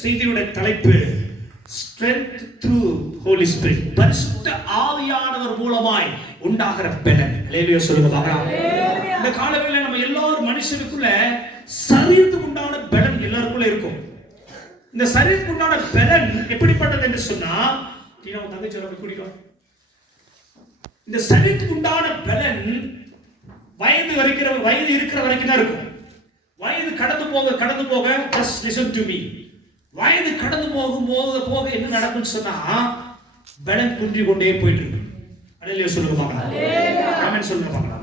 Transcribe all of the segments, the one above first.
செய்தியுடைய தலைப்பு strength through holy spirit. பரிசுத்த ஆவியானவர் மூலமாய் உண்டாகிற பலன். அல்லேலூயா சொல்லுங்க பார்க்கலாம். இந்த காலவெளியில நம்ம எல்லாரும் மனுஷனுக்குள்ள சரீரத்துக்கு உண்டான பலன் எல்லாருக்குள்ள இருக்கும். இந்த சரீரத்துக்கு உண்டான பலன் எப்படிப்பட்டது என்று சொன்னா தீனா தங்கச்சி சொல்ல கூடிடும். இந்த சரீரத்துக்கு உண்டான பலன் வயது இருக்கிற வரைக்கும் தான் இருக்கும். வயது கடந்து போக just listen to me. வயது கடந்து போக என்ன நடக்கும்னு சொன்னா பலன் குன்றி கொண்டே போயிட்டு இருக்கு. அல்லேலூயா சொல்லுங்க பார்க்கலாம். ஆமென் சொல்லுங்க பார்க்கலாம்.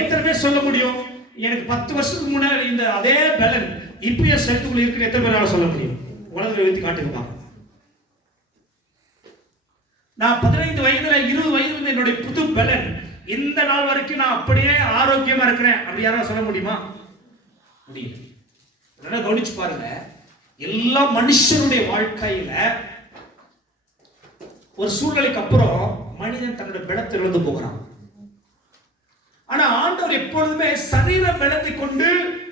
எத்தனை பேர் சொல்ல முடியும் எனக்கு 10 வருஷத்துக்கு முன்னாடி இந்த அதே பலன் இப்பயே சரீரத்துக்குள்ள இருக்கு? எத்தனை பேரால சொல்ல முடியும்? உலகத்துல வைத்து காட்டுங்க பாருங்க. நான் 15 வயதுல 20 வயதுல என்னுடைய புது பலன் இந்த நாள் வரைக்கும் நான் அப்படியே ஆரோக்கியமா இருக்கிறேன் அப்படி யாராவது சொல்ல முடியுமா? முடியும். நல்லா கவனிச்சு பாருங்க. எல்லா மனுஷனுடைய வாழ்க்கையில ஒரு சூழ்நிலைக்கு அப்புறம் மனிதன் தன்னுடைய பலத்தை இழந்து போகிறான். ஆனா ஆண்டவர் எப்பொழுதுமே சரீர பலத்தை கொண்டு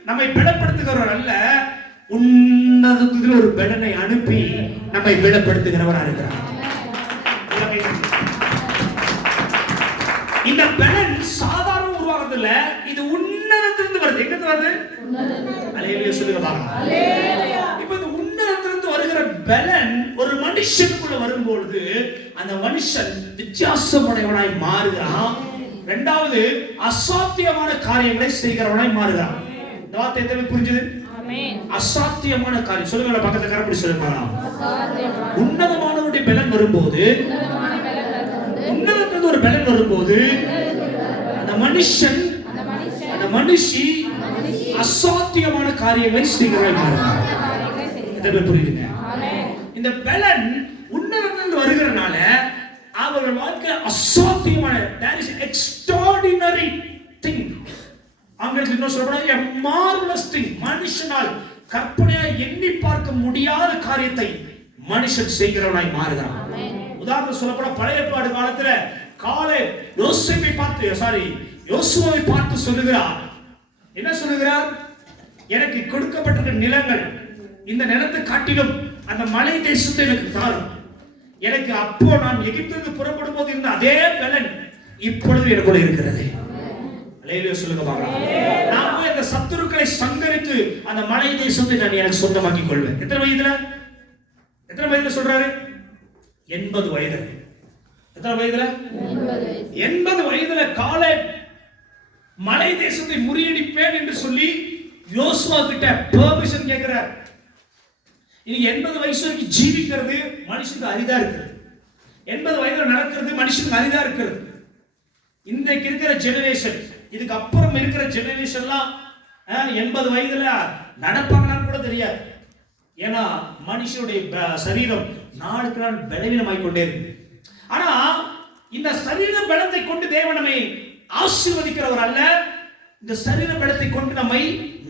நம்மை பலப்படுத்துகிறவர் அல்ல, உன்னதத்தில் ஒரு பலனை அனுப்பி நம்மை பலப்படுத்துகிறவராக இருக்கிறார். இந்த பலன் சாதாரண உருவாகிறது இல்ல, இது உன்னதத்திலிருந்து வருது. எங்க வருது? அல்லேலூயா சொல்லுங்க பாருங்க. இப்போ இந்த உன்னதத்திலிருந்து வருகிற பலன் ஒரு மனுஷனுக்குள்ள வரும்போது அந்த மனுஷன் வித்தியாசமுடையவனாய் மாறுகிறான். இரண்டாவது அசாத்தியமான காரியங்களை செய்கிறவனாய் மாறுகிறான். இந்த வார்த்தை எத்தனை புரிஞ்சது? அசாத்தியமான காரியம் சொல்லுங்க, பக்கத்துல கரப்படி சொல்லுங்க. உன்னதமானவருடைய பலன் வரும்போது, உன்னதத்திலிருந்து ஒரு பலன் வரும்போது அந்த மனுஷன் அந்த மனுஷி அசாத்தியமான காரியங்களை செய்கிறவனாய் மாறுகிறான். எத்தனை புரியுதுங்க? இந்த பலன் உன்னதத்திலிருந்து வருகிறனால அவர்கள் வாழ்க்கை அசாத்தியமான, that is extraordinary thing. ஆங்கிலத்தில் இன்னும் சொல்லப்போனா a marvelous thing. மனுஷனால் கற்பனையாக எண்ணி பார்க்க முடியாத காரியத்தை மனுஷன் செய்கிறவனாய் மாறுகிறான். உதாரணம் சொல்லப்போனா பழைய ஏற்பாடு காலத்துல காலே யோசுவை பார்த்து சொல்லுகிறார். என்ன சொல்லுகிறார்? எனக்கு கொடுக்கப்பட்டிருக்கிற நிலங்கள், இந்த நிலத்தை காட்டிலும் அந்த மலை தேசத்தை எனக்கு தாரும். எனக்கு அப்போ நான் எகிப்திலிருந்து புறப்படும் போது இருந்த அதே பலன் இப்பொழுது எனக்குள்ள இருக்கிறது. அல்லேலூயா சொல்லுங்க பாருங்க. நான் போய் அந்த சத்துருக்களை சங்கரித்து அந்த மலை தேசத்தை நான் எனக்கு சொந்தமாக்கிக் கொள்வேன். எத்தனை வயதுல சொல்றாரு? 80 வயதுல. எத்தனை வயதுல? 80 வயதுல காலே மலை தேசத்தை முறியடிப்பேன் என்று சொல்லி யோசுவா கிட்ட பெர்மிஷன் கேட்கிறார். இன்னைக்கு 80 வயசு வரைக்கும் ஜீவிக்கிறது மனுஷனுக்கு அரிதா இருக்கு. 80 வயதுல நடக்கிறது மனுஷனுக்கு அரிதா இருக்கிறது. இன்றைக்கு இருக்கிற ஜெனரேஷன், இதுக்கு அப்புறம் இருக்கிற ஜெனரேஷன்லாம் 80 வயதுல நடப்பாங்களான்னு கூட தெரியாது. ஏன்னா மனுஷனுடைய சரீரம் நாளுக்கு நாள் பலவீனமாய் கொண்டே இருக்கு. ஆனா இந்த சரீர பலத்தை கொண்டு தேவன் நம்மை ஆசீர்வதிக்கிறவர் அல்ல, இந்த சரீர பலத்தை கொண்டு நம்மை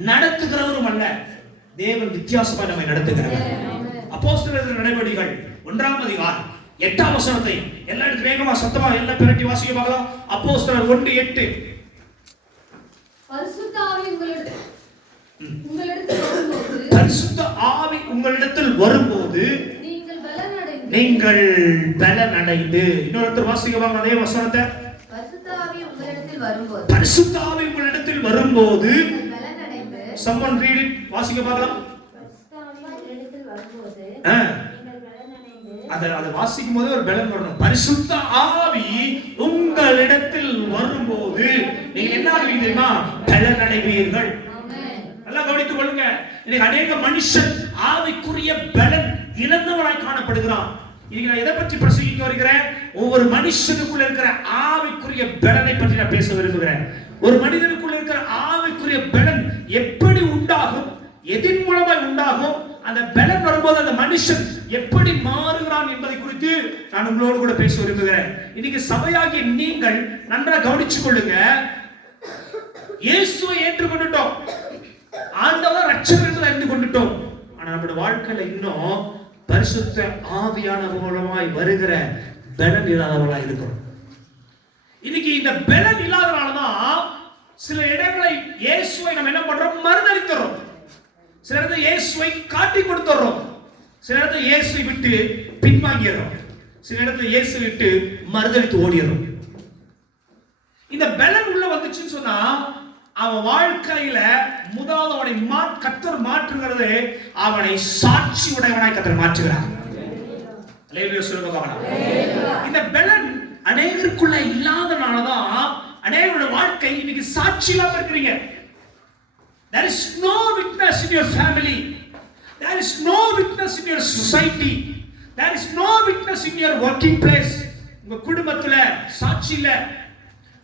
நடத்துகிறவரும் அல்ல. தேவன் வித்தியாசமா நம்மை நடத்துகிறவர். அப்போஸ்தலர் நடவடிக்கைகள் 1ஆம் அதிகாரம் 8ஆம் வசனத்தை எல்லாரும் வேகமா சத்தமா எல்லாம் பிரட்டி வாசிக்க பார்க்கலாம். அப்போஸ்தலர் 1:8. பரிசுத்த ஆவி உங்களிடத்தில் வரும்போது நீங்கள் பலன் அடைந்து. இன்னொருத்தர் வாசிக்க அதே வசனத்தை. பரிசுத்த ஆவி உங்களிடத்தில் வரும்போது someone read it. வாசிக்க பார்க்கலாம். அத வாசிக்கும் போது ஒரு பலன் வரணும். பரிசுத்த ஆவி உங்களிடத்தில் வரும்போது நீங்க என்ன ஆவீங்க தெரியுமா? பலன் அடைவீர்கள். நல்லா கவனித்துக் கொள்ளுங்க. இன்னைக்கு அநேக மனுஷன் ஆவிக்குரிய பலன் இழந்தவனாய் காணப்படுகிறான். இன்னைக்கு நான் எதை பற்றி பிரசங்கிக்க வருகிறேன்? ஒவ்வொரு மனுஷனுக்குள்ள இருக்கிற ஆவிக்குரிய பலனை பற்றி நான் பேச விரும்புகிறேன். ஒரு மனிதனுக்குள்ள இருக்கிற ஆவிக்குரிய பலன் எப்படி உண்டாகும், எதின் மூலமாய் உண்டாகும், அந்த பலன் வரும்போது அந்த மனுஷன் எப்படி மாறுகிறான் என்பதை குறித்து நான் உங்களோடு கூட பேச விரும்புகிறேன். இன்னைக்கு சபையாகிய நீங்கள் நன்றாக கவனிச்சுக் கொள்ளுங்க. இயேசுவை ஏற்றுக்கொண்டுட்டோம், ஆண்டவர் ரட்சகர் என்று அறிந்து கொண்டுட்டோம். ஆனா நம்முடைய வாழ்க்கையில இன்னும் பரிசுத்த ஆவியானவர் மூலமாய் வருகிற பலன் இல்லாதவர்களாக இருக்கிறோம். இன்னைக்கு இந்த பலன் இல்லாதனாலதான் சில இடங்களை இயேசுவை நம்ம என்ன பண்றோம்? மறுதலிக்கிறோம். சில இடத்துல இயேசுவை காட்டி கொடுத்துறோம், சில இடத்துல இயேசுவை விட்டு பின்வாங்கிறோம், சில இடத்துல இயேசு விட்டு மறுதலித்து ஓடிடுறோம். இந்த பலன் உள்ள வந்துச்சுன்னு சொன்னா அவன் வாழ்க்கையில முதலாவது அவனை கர்த்தர் மாற்றுகிறது, அவனை சாட்சி உடையவனாய் கர்த்தர் மாற்றுகிறார். அல்லேலூயா சொல்லுங்க பாக்கலாம். இந்த பலன் அநேகருக்குள்ள இல்லாதனாலதான் அநேகரோட வாழ்க்கை இன்னைக்கு சாட்சி இல்லாம இருக்கிறீங்க. There is no witness in your family. There is no witness in your society. There is no witness in your working place. உங்க குடும்பத்துல சாட்சி இல்ல,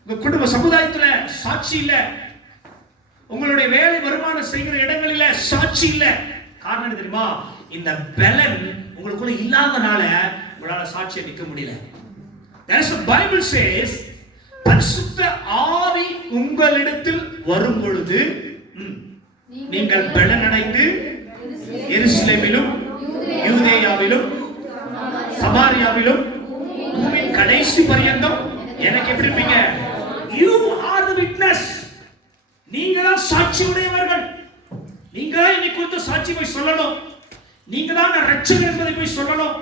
உங்க குடும்ப சமுதாயத்துல சாட்சி இல்ல, உங்களுடைய வேலை வருமானம் செய்கிற இடங்களில சாட்சி இல்ல. காரணம் என்ன தெரியுமா? இந்த பலன் உங்களுக்குள்ள இல்லாதனால உங்களால சாட்சியை நிற்க முடியல. There is a Bible says, பரிசுத்த ஆவி உங்களிடத்தில் வரும் பொழுது நீங்கள் பலன் அடைந்து எருசலேமிலும் யூதேயாவிலும் சமாரியாவிலும் பூமியின் கடைசி பரியந்தம் எனக்கு எப்படி இருப்பீங்க? You are the witness. நீங்க தான் சாட்சி உடையவர்கள். நீங்க தான் இன்னைக்கு குறித்து சாட்சி போய் சொல்லணும். நீங்க தான் நான் ரட்சகர் என்பதை போய் சொல்லணும்.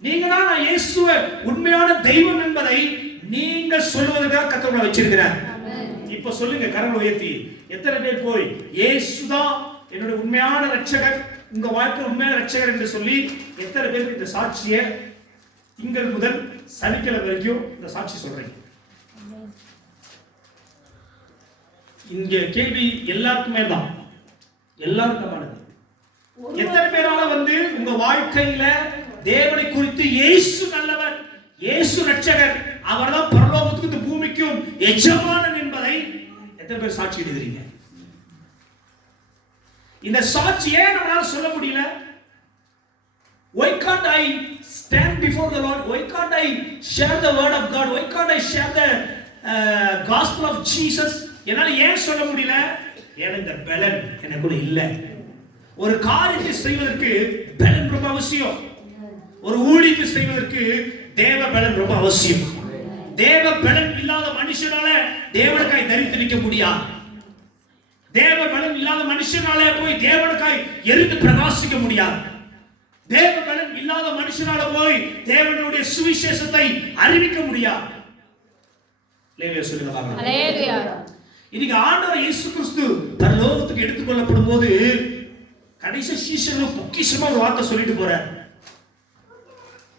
நீங்க தான் நான் இயேசுவை உண்மையான தெய்வம் என்பதை நீங்க சொல்வதற்காக கர்த்தர் வச்சிருக்கிறார். இப்ப சொல்லுங்க கரங்களை உயர்த்தி, எத்தனை பேர் போய் இயேசுதான் என்னோட உண்மையான ரட்சகர், உங்க வாழ்க்கை உண்மையான ரட்சகர் என்று சொல்லி எத்தனை பேருக்கு இந்த சாட்சியை திங்கள் முதல் சனிக்கிழமை வரைக்கும் இந்த சாட்சி சொல்றீங்க? இங்க கேள்வி எல்லாருக்குமே தான், எல்லாருக்குமானது. எத்தனை பேரால உங்க வாழ்க்கையில தேவனை குறித்து இயேசு நல்லவர், இயேசு ரட்சகர், அவர்தான் பரலோகத்துக்கும் இந்த பூமிக்கும் எஜமானன் என்பதை எத்தனை பேர் சாட்சி எழுதுறீங்க? இந்த சாட்சியே நம்மளால சொல்ல முடியல. Why can't I stand before the Lord? Why can't I share the word of God? Why can't I share the gospel of Jesus? என்னால ஏன் சொல்ல முடியல? ஏன்னா இந்த பலன் எனக்குள்ள இல்ல. ஒரு காரியத்தை செய்வதற்கு பலன் ரொம்ப அவசியம். ஒரு ஊழியத்தை செய்வதற்கு தேவ பலன் ரொம்ப அவசியம். தேவ பலன் இல்லாத மனுஷனால தேவனுக்காய் தரித்து நிற்க முடியாது. தேவ பலன் இல்லாத மனுஷனால போய் தேவனுக்காய் எரிந்து பிரகாசிக்க முடியாது. தேவ பலன் இல்லாத மனுஷனால போய் தேவனுடைய சுவிசேஷத்தை அறிவிக்க முடியாது. அல்லேலூயா சொல்லுங்க பாருங்க. அல்லேலூயா. இன்னைக்கு ஆண்டவர் இயேசு கிறிஸ்து பரலோகத்துக்கு எடுத்துக்கொள்ளப்படும் போது கடைசி சீஷர்களுக்கு பொக்கிஷமா ஒரு வார்த்தை சொல்லிட்டு போறார்.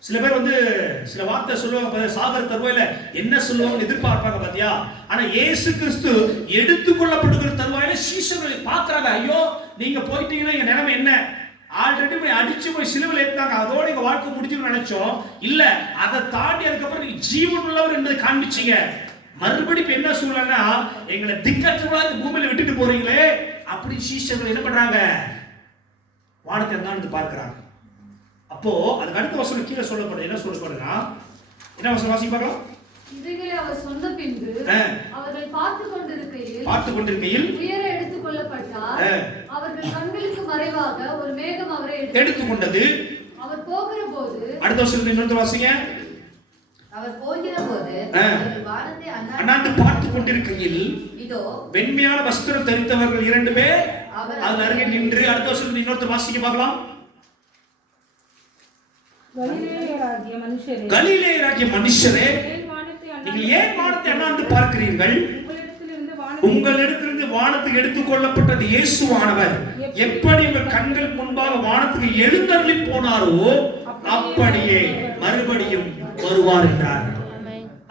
சில பேர் சில வார்த்தை சொல்லுவாங்க, சாகர் தருவாயில என்ன சொல்லுவாங்க எதிர்பார்ப்பாங்க பாத்தியா. ஆனா இயேசு கிறிஸ்து எடுத்துக்கொள்ளப்படுகிற தருவாயில சீஷர்களை பார்க்கறாங்க. ஐயோ நீங்க போயிட்டீங்கன்னா எங்க நிலைமை என்ன? ஆல்ரெடி போய் அடிச்சு போய் சிலுவையில் ஏத்தாங்க, அதோட எங்க வாழ்க்கை முடிஞ்சுன்னு நினைச்சோம். இல்ல அதை தாண்டி அதுக்கப்புறம் நீங்க ஜீவன் உள்ளவர் என்பதை காண்பிச்சீங்க. மறுபடியும் என்ன சூழ்நிலைன்னா எங்களை திக்கற்றவங்களா இந்த பூமியில விட்டுட்டு போறீங்களே அப்படி சீஷர்கள் என்ன பண்றாங்க? வானத்தை என்னன்னு பார்க்கிறாங்க. அப்போ அதுக்கு அடுத்த வசனம் கீழே சொல்லப்படுது. என்ன சொல்லப்படுதுன்னா, என்ன வசனம் வாசி பார்க்கலாம். இவைகளை அவர் சொன்ன பின்பு அவர்கள் பார்த்து கொண்டிருக்கையில் உயர எடுத்துக் கொள்ளப்பட்டார். அவர்கள் கண்களுக்கு மறைவாக ஒரு மேகம் அவரை எடுத்துக்கொண்டது. அவர் போகிற போது, அடுத்த வசனத்தை இன்னொரு வாசிங்க. அவர் போகிற போது வானத்தை அண்ணாந்து பார்த்து கொண்டிருக்கையில் இதோ வெண்மையான வஸ்திரம் தரித்தவர்கள் 2 பேர் அவர் அருகே நின்று, அடுத்த வசனத்தை இன்னொரு வாசிக்க பார்க்கலாம். கலிலேயராகிய மனுஷரே, நீங்கள் ஏன் வானத்தை அண்ணாந்து பார்க்கிறீர்கள்? உங்களிடத்திலிருந்து வானத்துக்கு எடுத்துக் கொள்ளப்பட்டது இயேசுவானவர் எப்படி உங்கள் கண்கள் முன்பாக வானத்துக்கு எழுந்தருளி போனாரோ அப்படியே மறுபடியும் வருவார் என்றார்.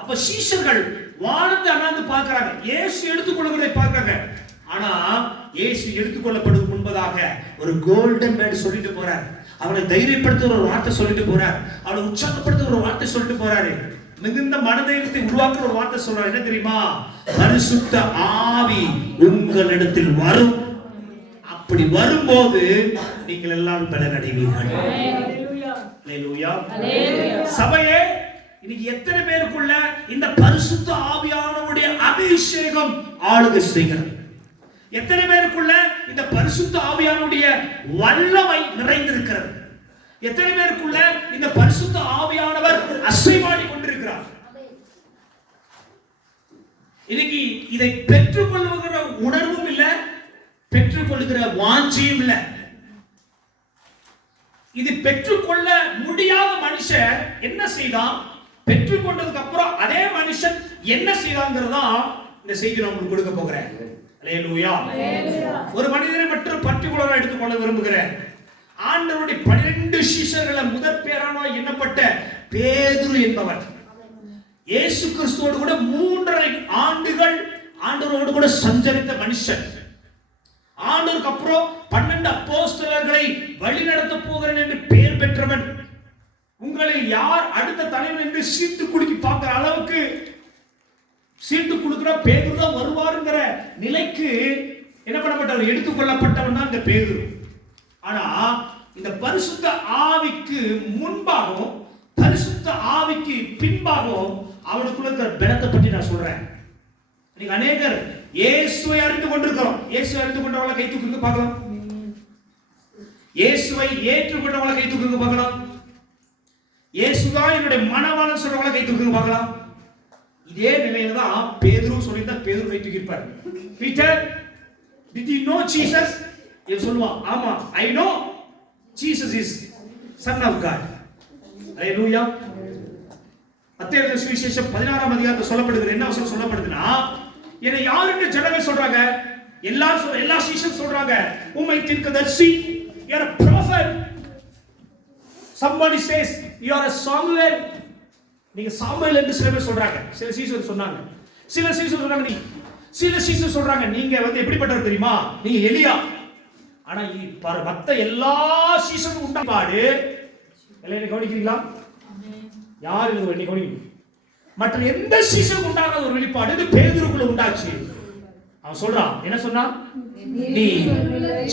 அப்ப சீஷர்கள் வானத்தை அண்ணாந்து பார்க்கிறாங்க, இயேசு எடுத்துக்கொள்கிறதை பார்க்கிறாங்க. ஆனா இயேசு எடுத்துக்கொள்ளப்படுவதற்கு முன்பதாக ஒரு கோல்டன் வேர்ட் சொல்லிட்டு போறார். அவனை தைரியப்படுத்துற ஒரு வார்த்தை சொல்லிட்டு போறார். அவனை உற்சாகப்படுத்துற ஒரு வார்த்தை சொல்லிட்டு போறாரு. மிகுந்த மனதைரியத்தை உருவாக்குற ஒரு வார்த்தை சொல்றாரு. என்ன தெரியுமா? பரிசுத்த ஆவி உங்களிடத்தில் வரும். அப்படி வரும்போது நீங்கள் எல்லாரும் பலன் அடைவீர்கள். அல்லேலூயா. சபையே, இன்னைக்கு எத்தனை பேருக்குள்ள இந்த பரிசுத்த ஆவியானவருடைய அபிஷேகம் ஆளுகை செய்கிறது? எத்தனை பேருக்குள்ள இந்த பரிசுத்த ஆவியானுடைய வல்லமை நிறைந்திருக்கிறது? எத்தனை பேருக்குள்ள இந்த பரிசுத்த ஆவியானவர் அசைவாடி கொண்டிருக்கிறார்? இன்னைக்கு இதை பெற்றுக்கொள்ளுகிற உணர்வும் இல்லை, பெற்றுக்கொள்கிற வாஞ்சியும் இல்லை. இது பெற்றுக்கொள்ள முடியாத மனுஷன் என்ன செய்தான், பெற்றுக்கொண்டதுக்கு அப்புறம் அதே மனுஷன் என்ன செய்தாங்கிறதா இந்த செய்தி நான் உங்களுக்கு கொடுக்க போகிறேன். அல்லேலூயா. ஒரு மனிதனை மட்டும் பர்டிகுலரா எடுத்துக்கொள்ள விரும்புகிறேன். ஆண்டவருடைய 12 சீஷர்கள முதற் பேரான எண்ணப்பட்ட பேதுரு என்பவர் இயேசு கிறிஸ்துவோடு கூட 3.5 ஆண்டுகள் ஆண்டவரோடு கூட சஞ்சரித்த மனுஷன். ஆண்டவருக்கு அப்புறம் 12 அப்போஸ்தலர்களை வழிநடத்த போகிறேன் என்று பெயர் பெற்றவன். உங்களில் யார் அடுத்த தலைவன் என்று சீட்டு குலுக்கி பார்க்கிற அளவுக்கு சீட்டு கொடுக்கிற பேதுரு தான் வருவாருங்கிற நிலைக்கு என்ன பண்ணப்பட்டவர், எடுத்துக்கொள்ளப்பட்டவன் தான் இந்த பேதுரு. ஆனா இந்த பரிசுத்த ஆவிக்கு முன்பாகவும் பரிசுத்த ஆவிக்கு பின்பாகவும் அவனுக்குள்ள இருக்கிற பலத்தை பற்றி நான் சொல்றேன். நீங்க அநேகர் இயேசுவை அறிந்து கொண்டிருக்கிறோம். இயேசுவை அறிந்து கொண்டவங்களை கை தூக்குங்க பார்க்கலாம். இயேசுவை ஏற்றுக்கொண்டவங்களை கை தூக்குங்க பார்க்கலாம். இயேசுதான் என்னுடைய மனவாளன் சொல்றவங்களை கை தூக்குங்க பார்க்கலாம். இதே நிலையில தான் பேதுரு சொல்லியிருந்தா பேதுரு கை தூக்கி இருப்பார். Peter, did you know Jesus? இவன் சொல்லுவான், ஆமா, I know Jesus is son of God. அல்லேலூயா. மத்தேயு சுவிசேஷம் 16ஆம் அதிகாரத்தில் சொல்லப்படுகிறது. என்ன வசனம் சொல்லப்படுதுன்னா, என்னை யாருன்னு ஜனங்கள் சொல்றாங்க, எல்லா சீஷன் சொல்றாங்க, உம்மை தீர்க்கதரிசி, you are a prophet. Somebody says you are a Samuel. நீங்க சாமுவேல் என்று சில பேர் சொல்றாங்க. சில சீஷர் சொன்னாங்க. சில சீஷர் சொன்னாங்க சில சீஷர் சொல்றாங்க நீங்க எப்படிப்பட்டவர் தெரியுமா, நீங்க எலியா. ஆனா மத்த எல்லா சீஷனும் உண்டாபாடு எல்லாம் கவனிக்கிறீங்களா? யார் இது என்ன கவனிக்கணும்? மற்ற எந்த சீஷனுக்கு உண்டாகாத ஒரு வெளிப்பாடு இது பேதுருக்குள்ள உண்டாச்சு. அவன் சொல்றான், என்ன சொன்னான், நீ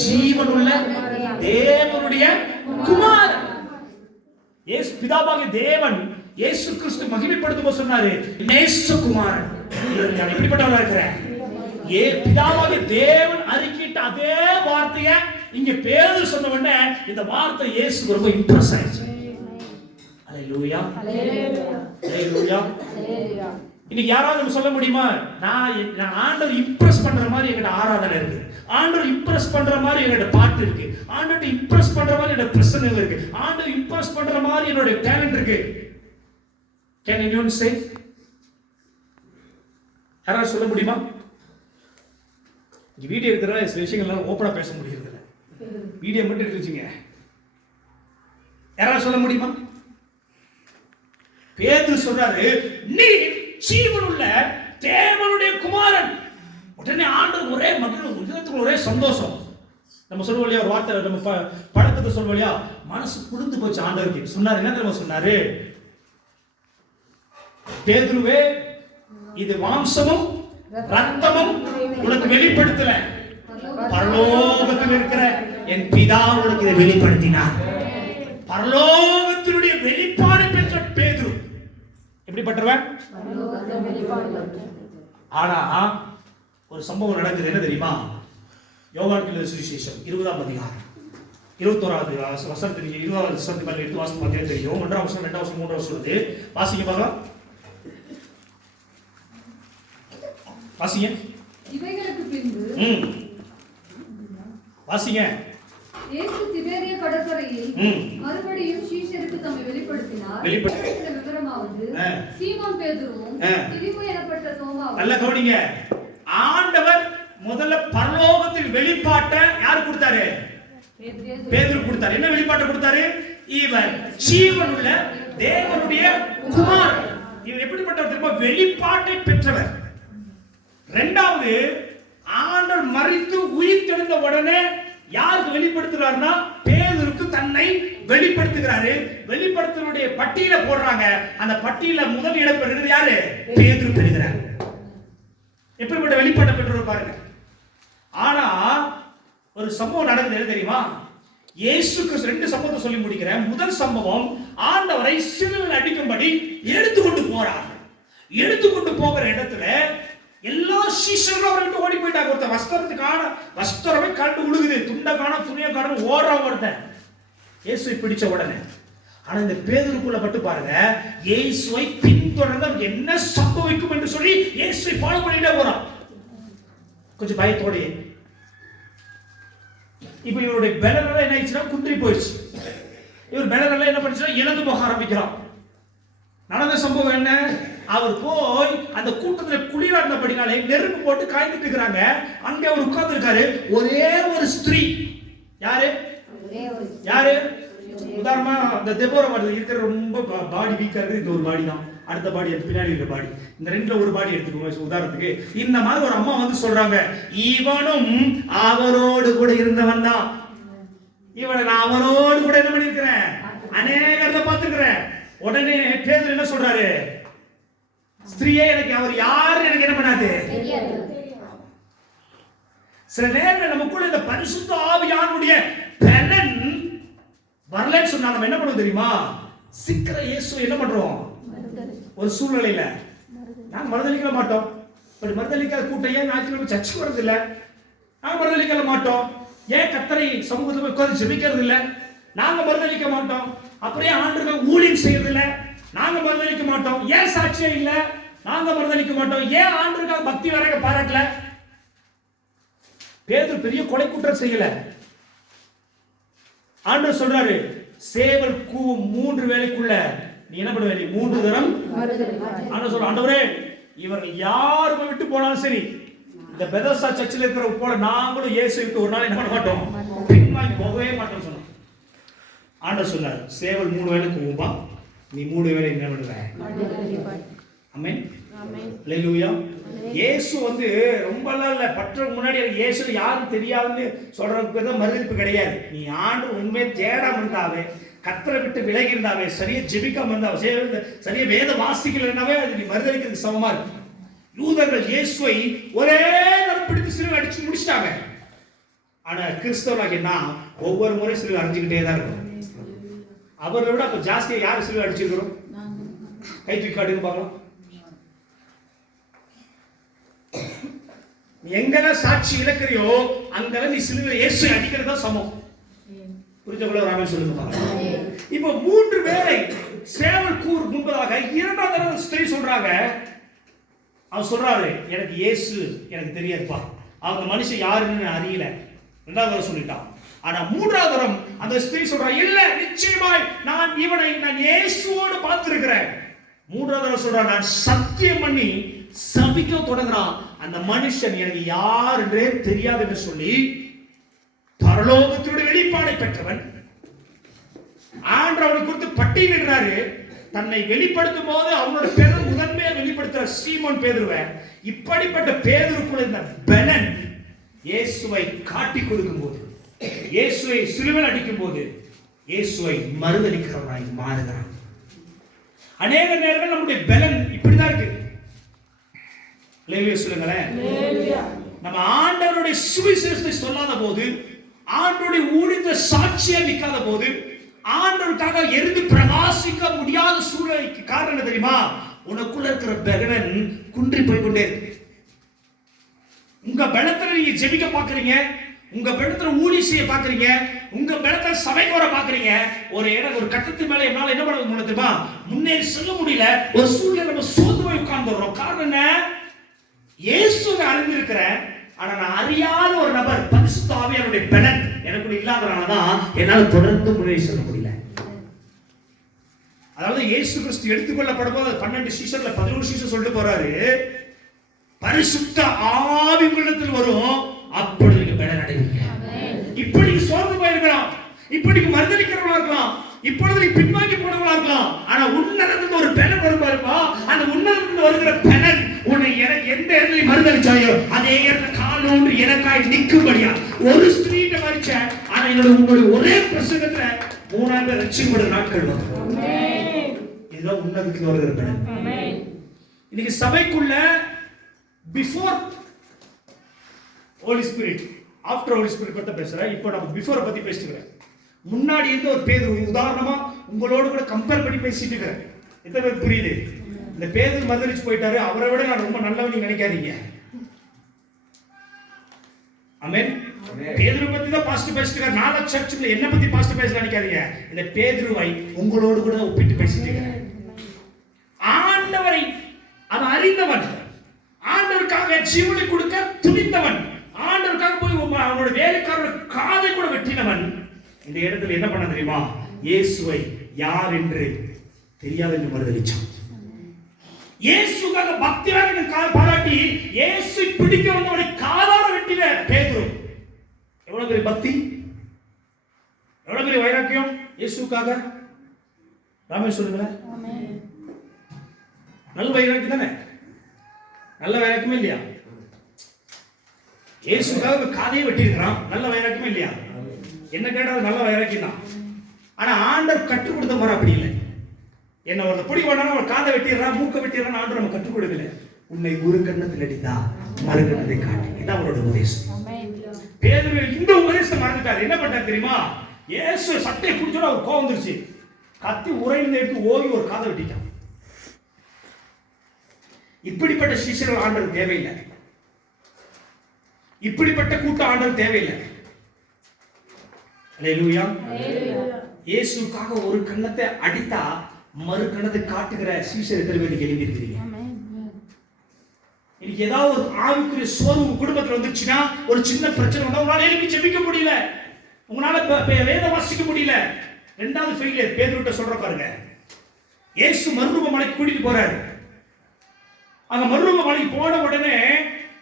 ஜீவனுள்ள தேவனுடைய குமாரன். இயேசு பிதாவாகிய தேவன் இயேசு கிறிஸ்து மகிமைப்படுத்தும் சொன்னாரு, நேசகுமாரன். நான் எப்படிப்பட்டவனா இருக்கிறேன், பிதாவாகிய தேவன் அறிக்கையிட்ட அதே வார்த்தையை இங்க பேதுரு சொன்ன உடனே இந்த வார்த்தை இயேசுக்கு ரொம்ப இம்ப்ரெஸ் ஆயிடுச்சு. அல்லேலூயா, அல்லேலூயா. இன்னைக்கு யாராவது சொல்ல முடியுமா, நான் ஆண்டவர் இம்ப்ரெஸ் பண்ற மாதிரி என்கிட்ட ஆராதனை இருக்கு, ஆண்டவர் இம்ப்ரெஸ் பண்ற மாதிரி என்னோட பாட்டு இருக்கு, ஆண்டவர் இம்ப்ரெஸ் பண்ற மாதிரி என்னோட பிரசன்னம் இருக்கு, ஆண்டவர் இம்ப்ரெஸ் பண்ற மாதிரி என்னோட டேலண்ட் இருக்கு? Can anyone say? யாராவது சொல்ல முடியுமா? வீடியோ எடுக்கிறதா சில விஷயங்கள் ஓப்பனா பேச முடியறது இல்லை. வீடியோ மட்டும் எடுத்து வச்சுங்க. யாராவது சொல்ல முடியுமா? பேதுரு சொல்றாரு, நீ ஜீவனுள்ள தேவனுடைய குமாரன். உடனே ஆண்டவர் ஒரே மகிழ்வு, உலகத்துக்குள்ள ஒரே சந்தோஷம். நம்ம சொல்லுவோம் இல்லையா, ஒரு வார்த்தை நம்ம பழக்கத்தை சொல்லுவோம் இல்லையா, மனசு குளிர்ந்து போச்சு ஆண்டவருக்கு. சொன்னாரு, என்ன தெரியுமா சொன்னாரு, பேதுருவே, இது மாம்சமும் ரத்தமும் உனக்கு வெளிப்படுத்தல, பரலோகத்தில் இருக்கிற என் பிதா உனக்கு இதை வெளிப்படுத்தினார். பரலோகத்தினுடைய வெளிப்பாடு பெற்ற பேதுரு எப்படிப்பட்டவன்? ஆனா ஒரு சம்பவம் நடக்குது. என்ன தெரியுமா? யோவான் எழுதின சுவிசேஷம் 20ஆம் அதிகாரம் 21வது வசனத்துல 20வது வசனத்துக்கு மேல எடுத்து வாசித்து பார்த்தா தெரியும். 1ஆம் வசனம், 2ஆம் வசனம், 3ஆம் வசனம் சொல்லுது. வாசிங்க பார்க்கலாம். வாசிங்க. இவைகளுக்கு பின்பு வாசிங்க. இயேசு திபேரியா கடற்கரையில் மறுபடியும் சீஷருக்கு தம்மை வெளிப்படுத்தினார். விவரமாவது சீமோன் பேதுருவும் பிலிப்பு எனப்பட்ட தோமாவும். நல்ல கவனிங்க. ஆண்டவர் முதல்ல பரலோகத்தில் வெளிப்பாட்டை யார் கொடுத்தாரு? பேதுரு கொடுத்தாரு. என்ன வெளிப்பாட்டை கொடுத்தாரு? இவர் ஜீவனுள்ள தேவனுடைய குமாரன். இவர் எப்படிப்பட்டவர் தெரியுமா? வெளிப்பாட்டை பெற்றவர். இரண்டாவது, ஆண்டவர் மரித்து உயிர் தெழுந்த உடனே யாருக்கு வெளிப்படுத்துறாருன்னா பேதுருக்கு தன்னை வெளிப்படுத்துகிறாரு. வெளிப்படுத்தனுடைய பட்டியலை போடுறாங்க. அந்த பட்டியல முதல் இடம் பெறுகிறது யாரு? பேதுரு பெறுகிறார். எப்படிப்பட்ட வெளிப்பாட்டை பெற்றவர் பாருங்க. ஆனா ஒரு சம்பவம் நடக்குது தெரியுமா? இயேசு கிறிஸ்து 2 சம்பவத்தை சொல்லி முடிக்கிறேன். முதல் சம்பவம், ஆண்டவரை சிலுவையில் அடிக்கும்படி எடுத்துக்கொண்டு போறார். எடுத்துக்கொண்டு போகிற இடத்துல எல்லா சீஷர்களும் அவர்கிட்ட ஓடி போயிட்டாங்க. ஒருத்தர் வஸ்திரமே கண்டு உழுகுது, துண்டை காண துணியை காண ஓடுறவங்க ஒருத்தன் இயேசுவை பிடிச்ச உடனே. ஆனா இந்த பேதுருக்குள்ள பட்டு பாருங்க, இயேசுவை பின்தொடர்ந்து என்ன சம்பவிக்கும் என்று சொல்லி இயேசுவை ஃபாலோ பண்ணிட்டே போறான். கொஞ்சம் பயத்தோடயே இப்போ இவருடைய பலனெல்லாம் என்ன ஆயிடுச்சுன்னா குன்றி போயிடுச்சு. இவர் பலனெல்லாம் என்ன பண்ணிச்சுன்னா இழந்து போக ஆரம்பிக்கிறான். நடந்த சம்பவம் என்ன? அவர் போய் அந்த கூட்டத்தில் குளிராடினபடினாலே நெருப்பு போட்டு காய்ந்துட்டு இருக்கிறாங்க. அங்கே அவர் உட்கார்ந்து இருக்காரு. ஒரே ஒரு ஸ்திரீ. யாரு யாரு? உதாரணமா இந்த தெபோரா இருக்கிற ரொம்ப பாடி வீக்கா இருக்கு. இந்த ஒரு பாடி தான். அடுத்த பாடி பின்னாடி இருக்கிற பாடி. இந்த ரெண்டுல ஒரு பாடி எடுத்துக்கோங்க உதாரணத்துக்கு. இந்த மாதிரி ஒரு அம்மா வந்து சொல்றாங்க, இவனும் அவரோடு கூட இருந்தவன் தான். இவனை நான் அவரோடு கூட என்ன பண்ணிருக்கிறேன், அநேகத்தை பார்த்திருக்கிறேன். உடனே பேதுரு என்ன சொல்றாரு, ஸ்திரீயே எனக்கு அவர் யாரு எனக்கு என்ன பண்ணாது. சில நேரங்கள் நமக்குள்ள இந்த பரிசுத்த ஆவியானுடைய பலன் வரலன்னு சொன்னா நம்ம என்ன பண்ணுவோம் தெரியுமா? சிக்கிற இயேசு என்ன பண்றோம்? ஒரு சூழ்நிலையில நாங்க மறுதளிக்க மாட்டோம். மறுதளிக்காத கூட்டம் ஏன் ஞாயிற்றுக்கிழமை சர்ச்சுக்கு வர்றது இல்ல? நாங்க மறுதளிக்க மாட்டோம். ஏன் கர்த்தரை சமூகத்துல உட்கார்ந்து ஜெபிக்கிறது இல்ல? நாங்க மறுதளிக்க மாட்டோம். அப்படியே ஆண்டுகள் ஊழியம் செய்யறது இல்ல? நாங்க மறுதளிக்க மாட்டோம். ஏன் சாட்சியம் இல்ல? நாங்க மறுதளிக்க மாட்டோம். ஏன் ஆண்டுகள் பக்தி வரைக்க பாராட்டல? பேதுரு பெரிய கொலை குற்றம் செய்யல. ஆண்டவர் சொல்றாரு, சேவல் கூவும் 3 வேளைக்குள்ள நீ என்ன பண்ணுவ? 3 தரம். ஆண்டவர் சொல்ற, ஆண்டவரே இவர்கள் யாரும் விட்டு போனாலும் சரி, இந்த பெதஸ்தா சர்ச்சில் இருக்கிற போல நாங்களும் இயேசு விட்டு ஒரு நாள் என்ன பண்ண மாட்டோம், பின்வாங்கி போகவே மாட்டோம் சொன்னோம். ஆண்டவர் சொன்னார், சேவல் 3 வேளை கூவும்பா, நீ 3 வேளை என்ன பண்ணுவ? ஆமென். அல்லேலூயா. இயேசு வந்து ரொம்ப இல்ல பற்ற முன்னாடி இயேசு யாரும் தெரியாதுன்னு சொல்றதுக்கு தான் மறுதளிப்பு கிடையாது. நீ ஆண்டு உண்மையை தேடாம இருந்தாவே, கர்த்தரை விட்டு விலகி இருந்தாவே, சரியா ஜெபிக்காம இருந்தாவே, சரியா வேத வாசிக்கலன்னாவே அது நீ மறுதளிக்கிறதுக்கு சமமா இருக்கு. யூதர்கள் இயேசுவை ஒரே நேரம் பிடித்து சிலுவை அடிச்சு முடிச்சிட்டாங்க. ஆனா கிறிஸ்தவனாக என்ன ஒவ்வொரு முறை சிலுவை அடிச்சுக்கிட்டே தான் இருக்கும். அவரை விட அப்ப ஜாஸ்தியா யாரு சிலுவை அடிச்சிருக்கிறோம்? கை தூக்கி காட்டுன்னு பார்க்கலாம். நீ எங்கெல்லாம் சாட்சி இழக்கிறியோ அங்கெல்லாம் நீ சிலுவை இயேசு அடிக்கிறதா சமம். புரிஞ்சவங்கள ராமன் சொல்லுங்க. இப்போ 3 வேளை சேவல் கூர் முன்பதாக 2ஆம் தடவை ஸ்திரீ சொல்றாங்க. அவர் சொல்றாரு, எனக்கு இயேசு எனக்கு தெரியாதுப்பா, அவங்க மனுஷன் யாருன்னு அறியல. 2ஆவது தடவை சொல்லிட்டான். ஆனா 3ஆவது தடவை அந்த ஸ்திரீ சொல்றா, இல்ல நிச்சயமாய் நான் இவனை இயேசுவோடு பார்த்திருக்கிறேன். 3ஆவது தடவை சொல்றா, நான் சத்தியம் பண்ணி சபிக்க தொடங்குறான். அந்த மனுஷன் எனக்கு யார் என்றே தெரியாது என்று சொல்லி பரலோகத்தினுடைய வெளிப்பாடை பெற்றவன். ஆண்டவர் அவனை குறித்து பட்டியலிடுறாரு. தன்னை வெளிப்படுத்தும் போது அவனோட பேர் முதன்மையா வெளிப்படுத்துற சீமோன் பேதுருவை. இப்படிப்பட்ட பேதுருக்குள்ள இந்த பலன் இயேசுவை காட்டி கொடுக்கும் போது, இயேசுவை சிலுவையில் அடிக்கும் போது இயேசுவை மறுதலிக்கிறவனாய் மாறுகிறான். அநேக நேரங்கள் நம்முடைய பலன் இப்படிதான் இருக்கு. அல்லேலூயா சொல்லுங்களேன். நம்ம ஆண்டவருடைய சுவிசேஷத்தை சொல்லாத போது, ஆண்டவருடைய ஊழியத்தை சாட்சியா நிக்காத போது, ஆண்டவருக்காக எரிந்து பிரகாசிக்க முடியாத சூழ்நிலைக்கு காரணம் தெரியுமா? உனக்குள்ள இருக்கிற பலன் குன்றி போய் கொண்டே இருக்கு. உங்க பலத்துல நீங்க ஜெபிக்க பாக்குறீங்க, உங்க பலத்துல ஊழியம் செய்ய பாக்குறீங்க, உங்க பலத்துல சபைக்கு வர பாக்குறீங்க. ஒரு கட்டத்து மேல என்னால என்ன பண்ண முடியும் தெரியுமா? முன்னேறி செல்ல முடியல. ஒரு சூழ்நிலை நம்ம சோர்ந்து போய் உட்கார்ந்துறோம். காரணம் என்ன? இயேசுவை அறிந்திருக்கிறேன், ஆனா நான் அறியாத ஒரு நபர் பரிசுத்த ஆவியானுடைய பலன் எனக்குள்ள இல்லாதனாலதான் என்னால தொடர்ந்து முன்னேறி செல்ல முடியல. அதாவது இயேசு கிறிஸ்து எடுத்துக்கொள்ளப்படும் போது 12 சீஷர்ல 11 சீஷர் சொல்லிட்டு போறாரு, பரிசுத்த ஆவி உங்களிடத்தில் வரும், அப்பொழுது நீங்க பலன் அடைவீங்க. இப்படி சோர்ந்து போயிருக்கலாம், இப்படி மறுதலிக்கிறவங்களா இருக்கலாம், இப்பொழுது நீ பின்வாங்கி போனவங்களா இருக்கலாம். ஆனா உன்னதத்துல ஒரு பலன் வரும் பாருப்பா. அந்த உன்னதத்துல வருகிற பலன் உன்னை எனக்கு எந்த இடத்துல மறுதலிச்சாயோ அதே இடத்துல காலோன்று எனக்காய் நிற்கும்படியா ஒரு ஸ்திரீட்ட மறிச்ச. ஆனா உங்களுடைய ஒரே பிரசங்கத்துல 3 பேர் ரட்சிக்கப்படுற நாட்கள் வரும். இதுதான் உன்னதத்துல வருகிற பலன். இன்னைக்கு சபைக்குள்ள before Holy Spirit, after Holy Spirit பத்தி பேசுறேன். இப்போ நம்ம பிஃபோர் பத்தி பேசிக்கிறேன். முன்னாடி இருந்து ஒரு பேதுரு உதாரணமா உங்களோட கூட கம்பேர் பண்ணி பேசிட்டு இருக்கிறேன். எத்தனை பேர் புரியுது? இந்த பேதுரு மறுதலிச்சு போயிட்டாரு, அவரை விட நான் ரொம்ப நல்லவன் நீங்க நினைக்காதீங்க. ஆமென். பேதுரு பத்தி தான் பாஸ்ட் பேசிட்டு இருக்காரு. நான் சர்ச்சுல என்ன பத்தி பாஸ்ட் பேச நினைக்காதீங்க. இந்த பேதுருவை உங்களோடு கூட ஒப்பிட்டு பேசிட்டு இருக்கிறேன். ஆண்டவரை அவன் அறிந்தவன், ஆண்டவருக்காக ஜீவனை கொடுக்க துணிந்தவன், ஆண்டவருக்காக போய் அவனோட வேலைக்காரரோட காதை கூட வெட்டினவன் இந்த இடத்துல என்ன பண்ண தெரியுமா? இயேசுவை யார் என்று தெரியாது என்று மறுதலிச்சான். இயேசுக்காக பக்தி பாராட்டி இயேசு பிடிக்க வந்தவனை காதார வெட்டின பேதுரு. எவ்வளவு பெரிய பக்தி, எவ்வளவு பெரிய வைராக்கியம் இயேசுக்காக. ராமே சொல்லுங்களேன். நல்ல வைராக்கியம் தானே? நல்ல வைராக்கியமே இல்லையா? இயேசுக்காக காதையை வெட்டி இருக்கிறான். நல்ல வைராக்கியமே இல்லையா? என்ன கேட்டால் நல்ல வைராக்கியம் தான். ஆனா ஆண்டவர் கற்றுக் கொடுத்த முறை அப்படி இல்லை. என்ன ஒரு பிடி பண்ணா ஒரு காதை வெட்டிடுறான், மூக்க வெட்டிடுறான். ஆண்டவர் நம்ம கற்றுக் கொடுக்கல. உன்னை ஒரு கண்ணத்தில் அடித்தா மறு கண்ணத்தை காட்டி. இதான் அவரோட உபதேசம். பேதுரு இந்த உபதேசத்தை மறந்துட்டாரு. என்ன பண்ணாரு தெரியுமா? இயேசு சட்டையை பிடிச்சோட அவர் கோவம் வந்துருச்சு. கத்தி உரையிலிருந்து எடுத்து ஓகி ஒரு காதை வெட்டிட்டான். இப்படிப்பட்ட சீஷர்கள் ஆண்டவர் தேவையில்லை. இப்படிப்பட்ட கூட்டம் ஆண்டவர் தேவையில்லை. அல்லேலூயா. இயேசுக்காக ஒரு கண்ணத்தை அடித்தா மறு கண்ணத்தை காட்டுகிற சீஷர் எத்தனை பேருக்கு எழுதி இருக்கிறீங்க? இன்னைக்கு ஏதாவது ஒரு ஆவிக்குரிய சோர்வு குடும்பத்தில் வந்துச்சுன்னா, ஒரு சின்ன பிரச்சனை வந்தா உங்களால எழுப்பி ஜெபிக்க முடியல, உங்களால வேத வாசிக்க முடியல. ரெண்டாவது ஃபெயிலியர் பேதுருட்ட சொல்ற பாருங்க. இயேசு மறுரூப மலைக்கு கூட்டிட்டு போறாரு. அங்க மறுரூப மலைக்கு போன உடனே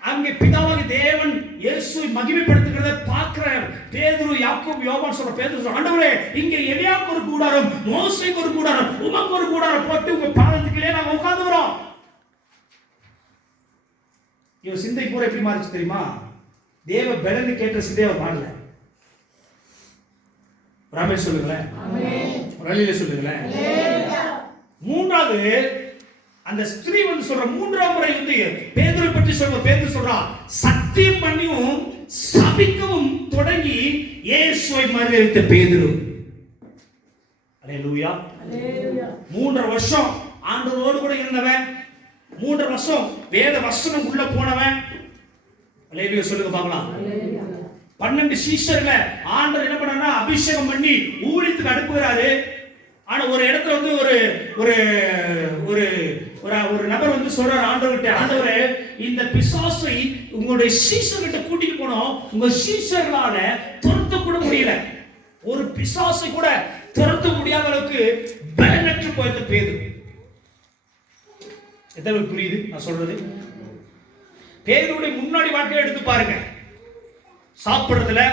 அங்கே பிதாவாகிய தேவன் இயேசுவை மகிமைப்படுத்துகிறதை பார்க்கிற பேதுரு, யாக்கோபு, யோவான் சொல்ற பேதுரு, ஆண்டவரே இங்க எலியாவுக்கு ஒரு கூடாரம், மோசேக்கு ஒரு கூடாரம், உமக்கு ஒரு கூடாரம் போட்டு உங்க பாதத்துக்குள்ளே நாங்க உட்கார்ந்துறோம். இவர் சிந்தை பூரா எப்படி மாறிச்சு தெரியுமா? தேவ பலனை கேட்ட சிந்தையை மாறல. ராமே சொல்லுங்களேன். ரலிலே சொல்லுங்களேன். மூன்றாவது அந்த ஸ்திரீ வந்து சொல்ற மூன்றாம் முறை வந்து பேதுரு பற்றி சொல்ற பேதுரு சொல்றா, சத்தியம் பண்ணியும் சபிக்கவும் தொடங்கி இயேசுவை மறுதலித்த பேதுரு. அல்லேலூயா. 3 வருஷம் ஆண்டவரோடு கூட இருந்தவன், 3 வருஷம் வேத வசனம் உள்ள போனவன். அல்லேலூயா சொல்லுங்க பார்க்கலாம். 12 சீஷர்களை ஆண்டவர் என்ன பண்ணாருன்னா அபிஷேகம் பண்ணி ஊழியத்துக்கு அனுப்புகிறாரு. ஆனா ஒரு இடத்துல வந்து ஒரு ஒரு ஒரு ஒரு நபர் வந்து சொல்றாரு ஆண்டவர்கிட்ட, ஆண்டவரே இந்த பிசாசை உங்களுடைய சீஷர்கிட்ட கூட்டிட்டு போனோம், உங்க சீஷர்களால துரத்த கூட முடியல. ஒரு பிசாசை கூட துரத்த முடியாத அளவுக்கு பலனற்று போயிருந்த பேதுரு. எத்தனை புரியுது நான் சொல்றது? பேதுருடைய முன்னாடி வாழ்க்கையை எடுத்து பாருங்க. சாப்பிடுறதுல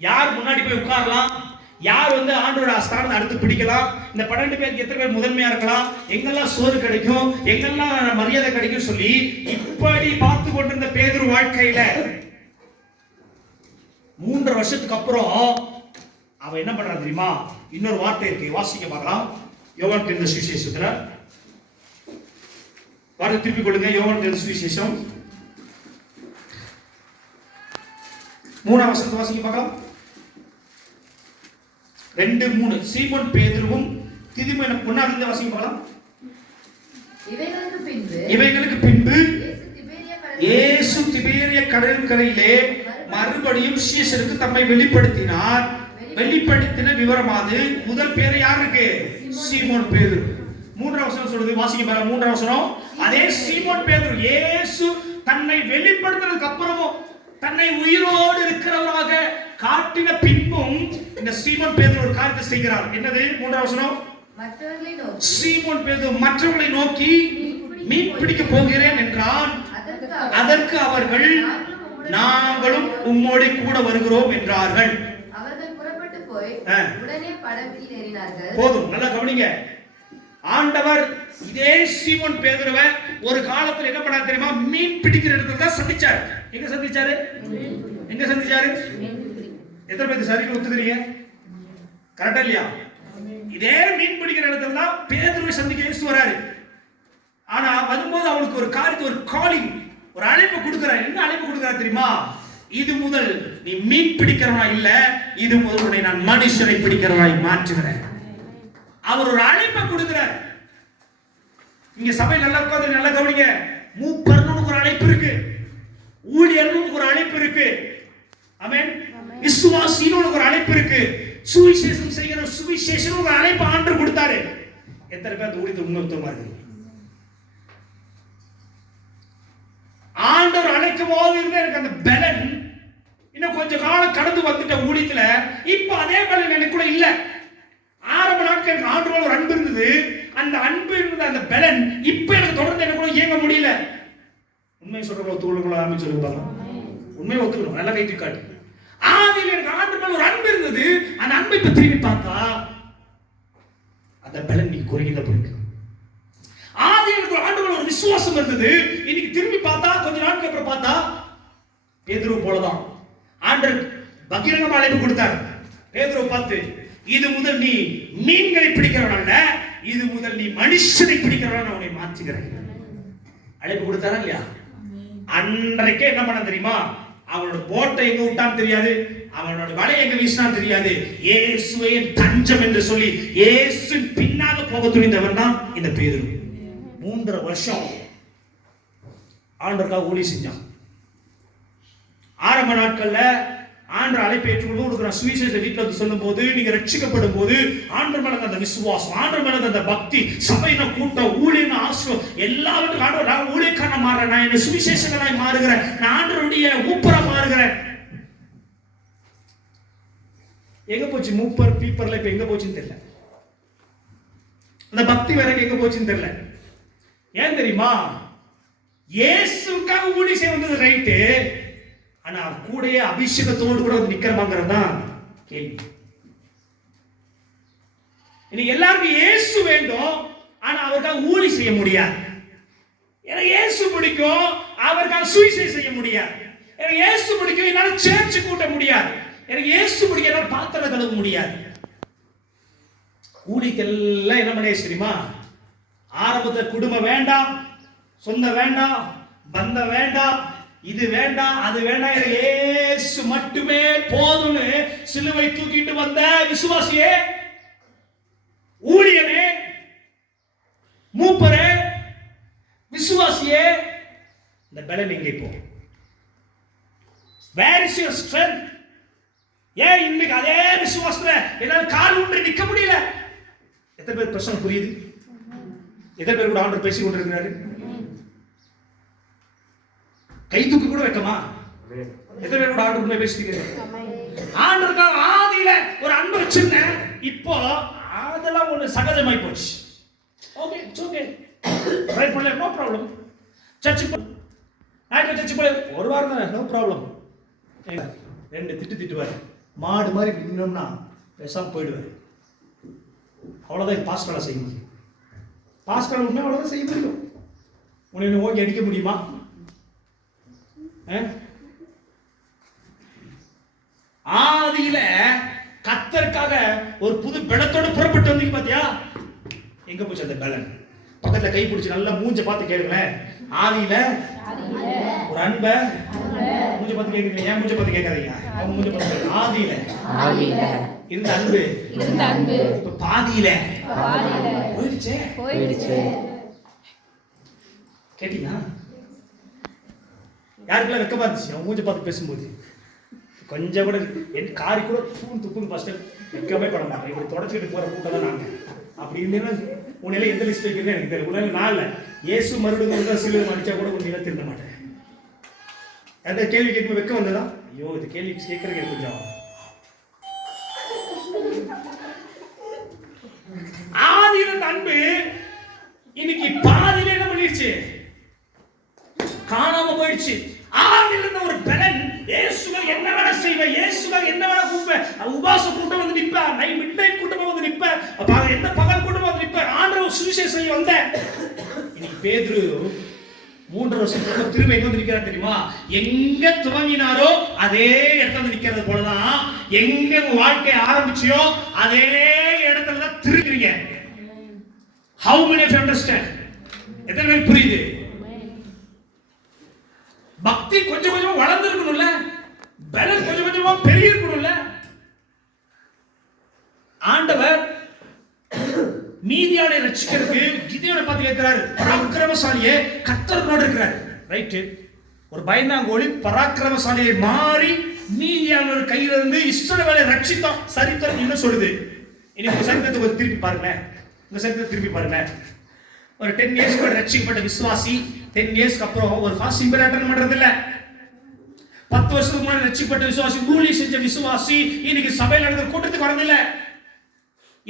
யார் முன்னாடி போய் உட்காரலாம், யார் வந்து ஆண்டோட ஸ்தானத்தை அடுத்து பிடிக்கலாம், இந்த 12 பேருக்கு எத்தனை பேர் முதன்மையா இருக்கலாம், எங்கெல்லாம் சோறு கிடைக்கும், எங்கெல்லாம் மரியாதை கிடைக்கும் சொல்லி இப்படி பார்த்து கொண்டிருந்த பேதுரு வாழ்க்கையில 3 வருஷத்துக்கு அப்புறம் அவன் என்ன பண்றான் தெரியுமா? இன்னொரு வார்த்தை இருக்கு, வாசிக்க பார்க்கலாம். யோவான் எழுதின சுவிசேஷத்துல வார்த்தை திருப்பி கொடுங்க. யோவான் எழுதின சுவிசேஷம் 3ஆம் வசனத்தை வாசிக்க பார்க்கலாம். 2:3 சீமோன் பேதுருவும் திதிமேன பொன்னாலிந்த வாசிக்க பார்க்கலாம். இவைகளுக்கு பின்பு இயேசு திபேரிய கடற்கரையிலே மறுபடியும் சீஷருக்கு தம்மை வெளிப்படுத்தினார். வெளிப்படுத்தின விவரமாது முதல் பேர் யாருக்கு? சீமோன் பேதுரு. 3ஆம் வசனம் சொல்லுது, வாசிக்க பாருங்க. 3ஆம் வசனம், அதே சீமோன் பேதுரு இயேசு தன்னை வெளிப்படுத்தினதுக்கு அப்புறமும் தன்னை உயிரோடு இருக்கிறவராக காட்டின பின்பும் இந்த சீமோன் பேதுரு ஒரு காரியத்தை செய்கிறார். என்னது? 3ஆம் வசனம், சீமோன் பேதுரு மற்றவர்களை நோக்கி மீன் பிடிக்க போகிறேன் என்றான். அதற்கு அவர்கள், நாங்களும் உம்மோடு கூட வருகிறோம் என்றார்கள். அவர்கள் புறப்பட்டு போய் உடனே படகில் ஏறினார்கள். போதும், நல்லா கவனிங்க. ஆண்டவர் இதே சீமோன் பேதுருவை ஒரு காலத்துல என்ன பண்ணாரு தெரியுமா? மீன் பிடிக்கிற இடத்துல தான் சந்திச்சார். எங்க சந்திச்சாரு? எங்க சந்திச்சாரு? எத்தனை பேருக்கு சரின்னு ஒத்துக்கிறீங்க? கரெக்டா இல்லையா? இதே மீன் பிடிக்கிற இடத்துல தான் பேதுருவை சந்திக்க இயேசு வராரு. ஆனா வரும்போது அவனுக்கு ஒரு காரியத்தை, ஒரு காலிங், ஒரு அழைப்பு கொடுக்கிறார். என்ன அழைப்பு கொடுக்கிறார் தெரியுமா? இது முதல் நீ மீன் பிடிக்கிறவனா இல்ல, இது முதல் உன்னை நான் மனுஷனை பிடிக்கிறவனாய் மாற்றுகிறேன். அவர் ஒரு அழைப்பை கொடுக்கிறார். இங்க சபையில் நல்லா உட்கார்ந்து நல்லா கவனிங்க. மூப்பர்னு ஒரு அழைப்பு இருக்கு, ஊழியர்னு ஒரு அழைப்பு இருக்கு, ஆமென். விசுவாசின்னு ஒரு அழைப்பு இருக்கு, சுவிசேஷம் செய்கிற சுவிசேஷம் ஒரு அழைப்பு ஆண்டவர் கொடுத்தாரு. எத்தனை பேர் அந்த ஊழியத்தை உண்மைத்தமா இருக்கு? ஆண்டவர் அழைக்கும் போது இருந்த எனக்கு அந்த பலன் இன்னும் கொஞ்ச காலம் கடந்து வந்துட்ட ஊழியத்துல, இப்ப அதே பலன் எனக்குள்ள இல்ல. ஆரம்ப நாட்கள் எனக்கு ஆண்டவர் ஒரு அன்பு இருந்தது, அந்த அன்பு இருந்த அந்த பலன் இப்ப எனக்கு தொடர்ந்து எனக்குள்ள இயங்க முடியல. உண்மை சொல்றவங்க தோளுக்குள்ள ஆரம்பிச்சு சொல்லுவாங்க, உண்மையை ஒத்துக்கணும், நல்லா கைத்து காட்டு. ஆதியில் எனக்கு ஆண்டவர் ஒரு அன்பு இருந்தது, அந்த அன்பை இப்ப திரும்பி பார்த்தா அந்த பலன் நீ குறைந்த போயிருக்கு. ஆதி எனக்கு ஆண்டவர் ஒரு விசுவாசம் இருந்தது, இன்னைக்கு திரும்பி பார்த்தா கொஞ்ச நாட்களுக்கு அப்புறம் பார்த்தா பேதுரு போலதான். ஆண்டவர் பகிரங்கமா அழைப்பு கொடுத்தார். பேதுரு பார்த்து, இது முதல் நீ மீன்களை பிடிக்கிறவன் அல்ல, இது முதல் நீ மனுஷனை பிடிக்கிறவன் உன்னை மாற்றுகிறேன். அழைப்பு கொடுத்தாரா இல்லையா? அன்றைக்கே என்ன பண்ண தெரியுமா? அவனோட போட்டை எங்க விட்டான்னு தெரியாது, அவனோட வலையை எங்க வீசினான்னு தெரியாது. இயேசுவே தஞ்சம் என்று சொல்லி இயேசு பின்னாக போக துணிந்தவன் தான் இந்த பேதுரு. 3.5 வருஷம் ஆண்டவருக்காக ஊழியம் செஞ்சான். ஆரம்ப நாட்கள்ல ஆண்டவர் அழைப்பை ஏற்றுக்கொண்டு சுவிசேஷ வீட்டில் வந்து சொல்லும் போது, நீங்க ரட்சிக்கப்படும் போது ஆண்டவர் மேல அந்த விசுவாசம், ஆண்டவர் மேல அந்த பக்தி, சபையின கூட்டம், ஊழியன் ஆசிரம் எல்லாவற்றுக்கும் ஆண்டவர், நான் ஊழியக்காரனா மாறுறேன், நான் என்ன சுவிசேஷகனாய் மாறுகிறேன், நான் ஆண்டவருடைய மூப்பரா மாறுகிறேன். எங்க போச்சு மூப்பர் பீப்பர்ல? இப்ப எங்க போச்சுன்னு தெரியல. அந்த பக்தி வேற எங்க போச்சுன்னு தெரியல. ஏன் தெரியுமா? இயேசுக்காக ஊழியம் செய்ய வந்தது ரைட்டு, ஆனா கூடயே அபிஷேகத்தோடு கூட வந்து நிக்கிறமாங்கிறது தான் கேள்வி. இன்னைக்கு எல்லாருக்கும் இயேசு வேண்டும், ஆனா அவருக்காக ஊழியம் செய்ய முடியாது. எனக்கு இயேசு பிடிக்கும், அவருக்காக சுவிசேஷம் செய்ய முடியாது. எனக்கு இயேசு பிடிக்கும், என்னால சேர்ச்சு கூட்ட முடியாது. எனக்கு இயேசு பிடிக்கும், என்னால பாத்திரம் கழுவ முடியாது. ஊழியெல்லாம் என்ன பண்ண தெரியுமா? ஆரம்பத்தில் குடும்பம் வேண்டாம், சொந்த வேண்டாம், பந்தம் வேண்டாம், இது வேண்டாம், அது வேண்டாம், இயேசு மட்டுமே போதும்னு சிலுவை தூக்கிட்டு வந்த விசுவாசியே, ஊழியனே, மூப்பரே, விசுவாசியே, இந்த பலன் எங்கே போ? Where is your strength? ஏன் இன்னைக்கு அதே விசுவாசத்துல என்னால கால் ஊன்றி நிக்க முடியல? எத்தனை பேர் பிரச்சனை புரியுது? எத்தனை பேர் கூட ஆண்டவர் பேசி கொண்டிருக்கிறாரு? கை தூக்கி கூட வைக்கமா? எத்தனை பேர் கூட ஆண்டவர் பேசிக்கிறீங்க? ஆண்டவருக்காக ஆதியில ஒரு அன்பு வச்சிருந்தேன், இப்போ அதெல்லாம் ஒண்ணு சகஜமாய் போச்சு. ஓகே, இட்ஸ் ஓகே, ரைட் பண்ணல, நோ ப்ராப்ளம். சர்ச்சுக்கு நாளைக்கு சர்ச்சுக்கு போய் ஒரு வாரம் தானே, நோ ப்ராப்ளம். 2 திட்டுவாரு, மாடு மாதிரி நின்னோம்னா பேசாம போயிடுவாரு. அவ்வளோதான் பாஸ்கரை செய்ய முடியும். பாஸ்கர் உண்மை அவ்வளோதான் செய்ய முடியும். உன்னை ஓங்கி அடிக்க முடியுமா? ஆதியில கர்த்தருக்காக ஒரு புது பலத்தோடு புறப்பட்டு வந்தீங்க பாத்தியா? எங்க போச்சு அந்த பலன்? பக்கத்துல கை பிடிச்சு நல்லா மூஞ்ச பார்த்து கேளுங்களேன். ஆதியில ஒரு அன்ப மூஞ்ச பார்த்து கேக்குறீங்க, ஏன் மூஞ்ச பார்த்து கேட்காதீங்க, அவங்க மூஞ்ச பார்த்து. ஆதியில இருந்த அன்பு இப்ப பாதியில போயிடுச்சு. கேட்டீங்களா? யாருக்கெல்லாம் வெக்கமா இருந்துச்சு அவங்க மூஞ்ச பார்த்து பேசும்போது? கொஞ்சம் கூட என் காரி கூட தூண் துப்புன்னு ஃபர்ஸ்ட் வெக்கமே பட மாட்டேன். இப்படி தொடச்சிக்கிட்டு போற கூட்டம் தான் நாங்க. அப்படி இருந்தேன்னா உன்னையில எந்த லிஸ்ட் வைக்கிறேன்னு எனக்கு தெரியும். உடனே நான் இல்லை, இயேசு மறுபடியும் சிலுவை அடிச்சா கூட உன்னையில திருந்த மாட்டேன். அந்த கேள்வி கேட்கும் வெக்கம் வந்ததா? ஐயோ, இந்த கேள்வி கேட்கறதுக்கு எனக்கு கொஞ்சம். ஆதியில அன்பு இன்னைக்கு பாதியில என்ன பண்ணிடுச்சு? காணாம போயிடுச்சு. ஆதியில இருந்த ஒரு பலன், இயேசுவை என்ன வேணா செய்வேன், இயேசுவை என்ன வேணா கூப்பிடுவேன், உபாச கூட்டம் வந்து நிற்பேன், மிட் நைட் கூட்டமா வந்து நிற்பேன், என்ன பகல் கூட்டமா வந்து நிற்பேன், ஆண்டவர் சுவிசேஷம் வந்தேன். இன்னைக்கு பேதுரு 3 வருஷத்துக்கு திரும்ப எங்க வந்து நிக்கிறார் தெரியுமா? எங்க துவங்கினாரோ அதே இடத்துல வந்து நிக்கிறது போலதான் எங்க உங்க வாழ்க்கையை ஆரம்பிச்சியோ அதே இடத்துல தான் திரும்புறீங்க. How many of you understand? எத்தனை பேருக்கு புரியுது? பக்தி கொஞ்சம் கொஞ்சமா வளர்ந்துருக்கணும்ல, பலன் கொஞ்சம் கொஞ்சமா பெரிய இருக்கணும்ல. ஆண்டவர் மீதியானை ரட்சிக்கிறதுக்கு கிதியோனை பார்த்து கேட்கிறாரு, பராக்கிரமசாலியே கர்த்தரோடு இருக்கிறார். ரைட்டு, ஒரு பயந்தாங்கோலி பராக்கிரமசாலியை மாறி மீதியான கையில இருந்து இஸ்ரவேலை ரட்சித்தான். சரித்திரம் என்ன சொல்லுது? இனி உங்க சரித்திரத்தை கொஞ்சம் திருப்பி பாருங்க. உங்க சரித்திரத்தை திருப்பி பாருங்க. ஒரு 10 இயர்ஸ் ரட்சிக்கப்பட்ட விசுவாசி 10 இயர்ஸ்க்கு அப்புறம் ஒரு ஃபாஸ்டிங் பீரியட் அட்டெண்ட் பண்றது இல்ல. 10 வருஷத்துக்கு முன்னாடி ரட்சிக்கப்பட்ட விசுவாசி, ஊழியம் செஞ்ச விசுவாசி இன்னைக்கு சபையில நடக்கிற கூட்டத்துக்கு வரதில்ல.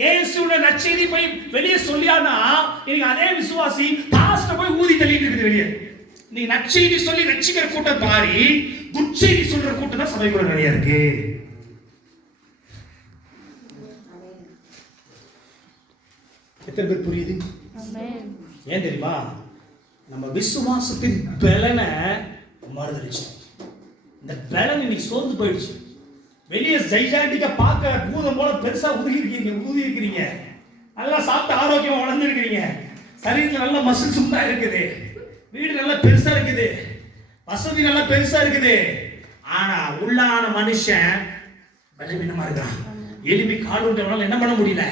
இயேசுவோட நற்செய்தி போய் வெளியே சொல்லியானா இன்னைக்கு அதே விசுவாசி பாஸ்டர் போய் ஊதி தள்ளிட்டு இருக்குது வெளியே. நீ நற்செய்தி சொல்லி ரட்சிக்கிற கூட்டம் மாறி துச்செய்தி சொல்ற கூட்டம் தான் சபைக்குள்ள நிறைய இருக்கு. எத்தனை பேர் புரியுது? ஏன் தெரியுமா? நம்ம விசுவாசத்தின் பலனை மறுதலிச்சோம். இந்த பலன் இன்னைக்கு சோர்ந்து போயிடுச்சு. வெளியே ஜைஜாண்டிக்கா பார்க்க பூதம் போல பெருசா ஊதி இருக்கிறீங்க, நல்லா சாப்பிட்டு ஆரோக்கியமா வளர்ந்து இருக்கிறீங்க, சரீரத்தில் நல்ல மசில் சுத்தா இருக்குது, வீடு நல்லா பெருசா இருக்குது, வசதி நல்லா பெருசா இருக்குது. ஆனா உள்ளான மனுஷன் பலவீனமா இருக்கான். எலும்பி கால் உண்டவனால என்ன பண்ண முடியல.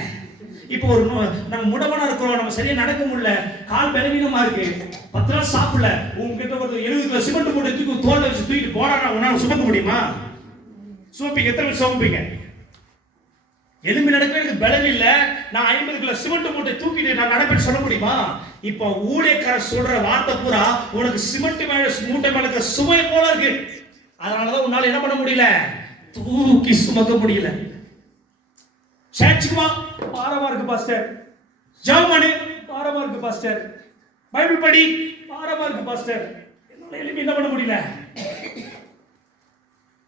இப்போ ஒரு நம்ம முடவனா இருக்கிறோம், நம்ம சரியா நடக்க முடியல, கால் பலவீனமா இருக்கு, 10 நாள் சாப்பிடல. உங்ககிட்ட ஒரு 70 கிலோ சிமெண்ட் போட்டு தூக்கி தோலை வச்சு தூக்கிட்டு போடா, உன்னால சுமக்க முடியுமா? சுமப்பீங்க? எத்தனை பேர் சுமப்பீங்க? எலும்பி நடக்க எனக்கு பலம் இல்ல, நான் 50 கிலோ சிமெண்ட் மூட்டை தூக்கிட்டு நான் நடப்பேன்னு சொல்ல முடியுமா? இப்போ ஊழியக்காரர் சொல்ற வார்த்தை பூரா உனக்கு சிமெண்ட் மேல மூட்டை மேல இருக்கிற சுமை போல இருக்கு. அதனாலதான் உன்னால என்ன பண்ண முடியல, தூக்கி சுமக்க முடியல. சர்ச்சுக்கு வா, பாரமா இருக்கு பாஸ்டர். ஜெபம் பாரமா இருக்கு பாஸ்டர். பைபிள் படி, பாரமா இருக்கு பாஸ்டர். என்னால எலும்பி என்ன பண்ண முடியல.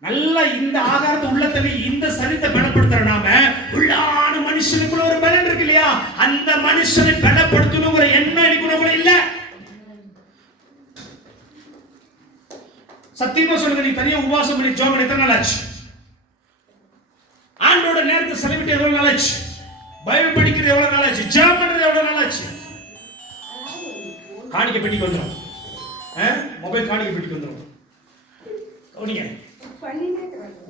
நல்லா இந்த ஆகாரத்தை உள்ள தள்ளி இந்த சரீரத்தை பலப்படுத்துற நாம உள்ளான மனுஷனுக்குள்ள ஒரு பலன் இருக்கு இல்லையா, அந்த மனுஷனை பலப்படுத்தணுங்கிற எண்ணம் எனக்கு இல்ல. சத்தியமா சொல்லுங்க, நீ தனியா உபவாசம் பண்ணி ஜெபம் எத்தனை நாள் ஆச்சு? ஆண்டோட நேரத்தை செலவிட்டு எவ்வளவு நாள் ஆச்சு? பைபிள் படிக்கிறது எவ்வளவு நாள் ஆச்சு? ஜெபம் பண்றது எவ்வளவு நாள் ஆச்சு? காணிக்கை பெட்டிக்கு வந்துடும், மொபைல் காணிக்கை பெட்டிக்கு வந்துடும். கவனிங்க,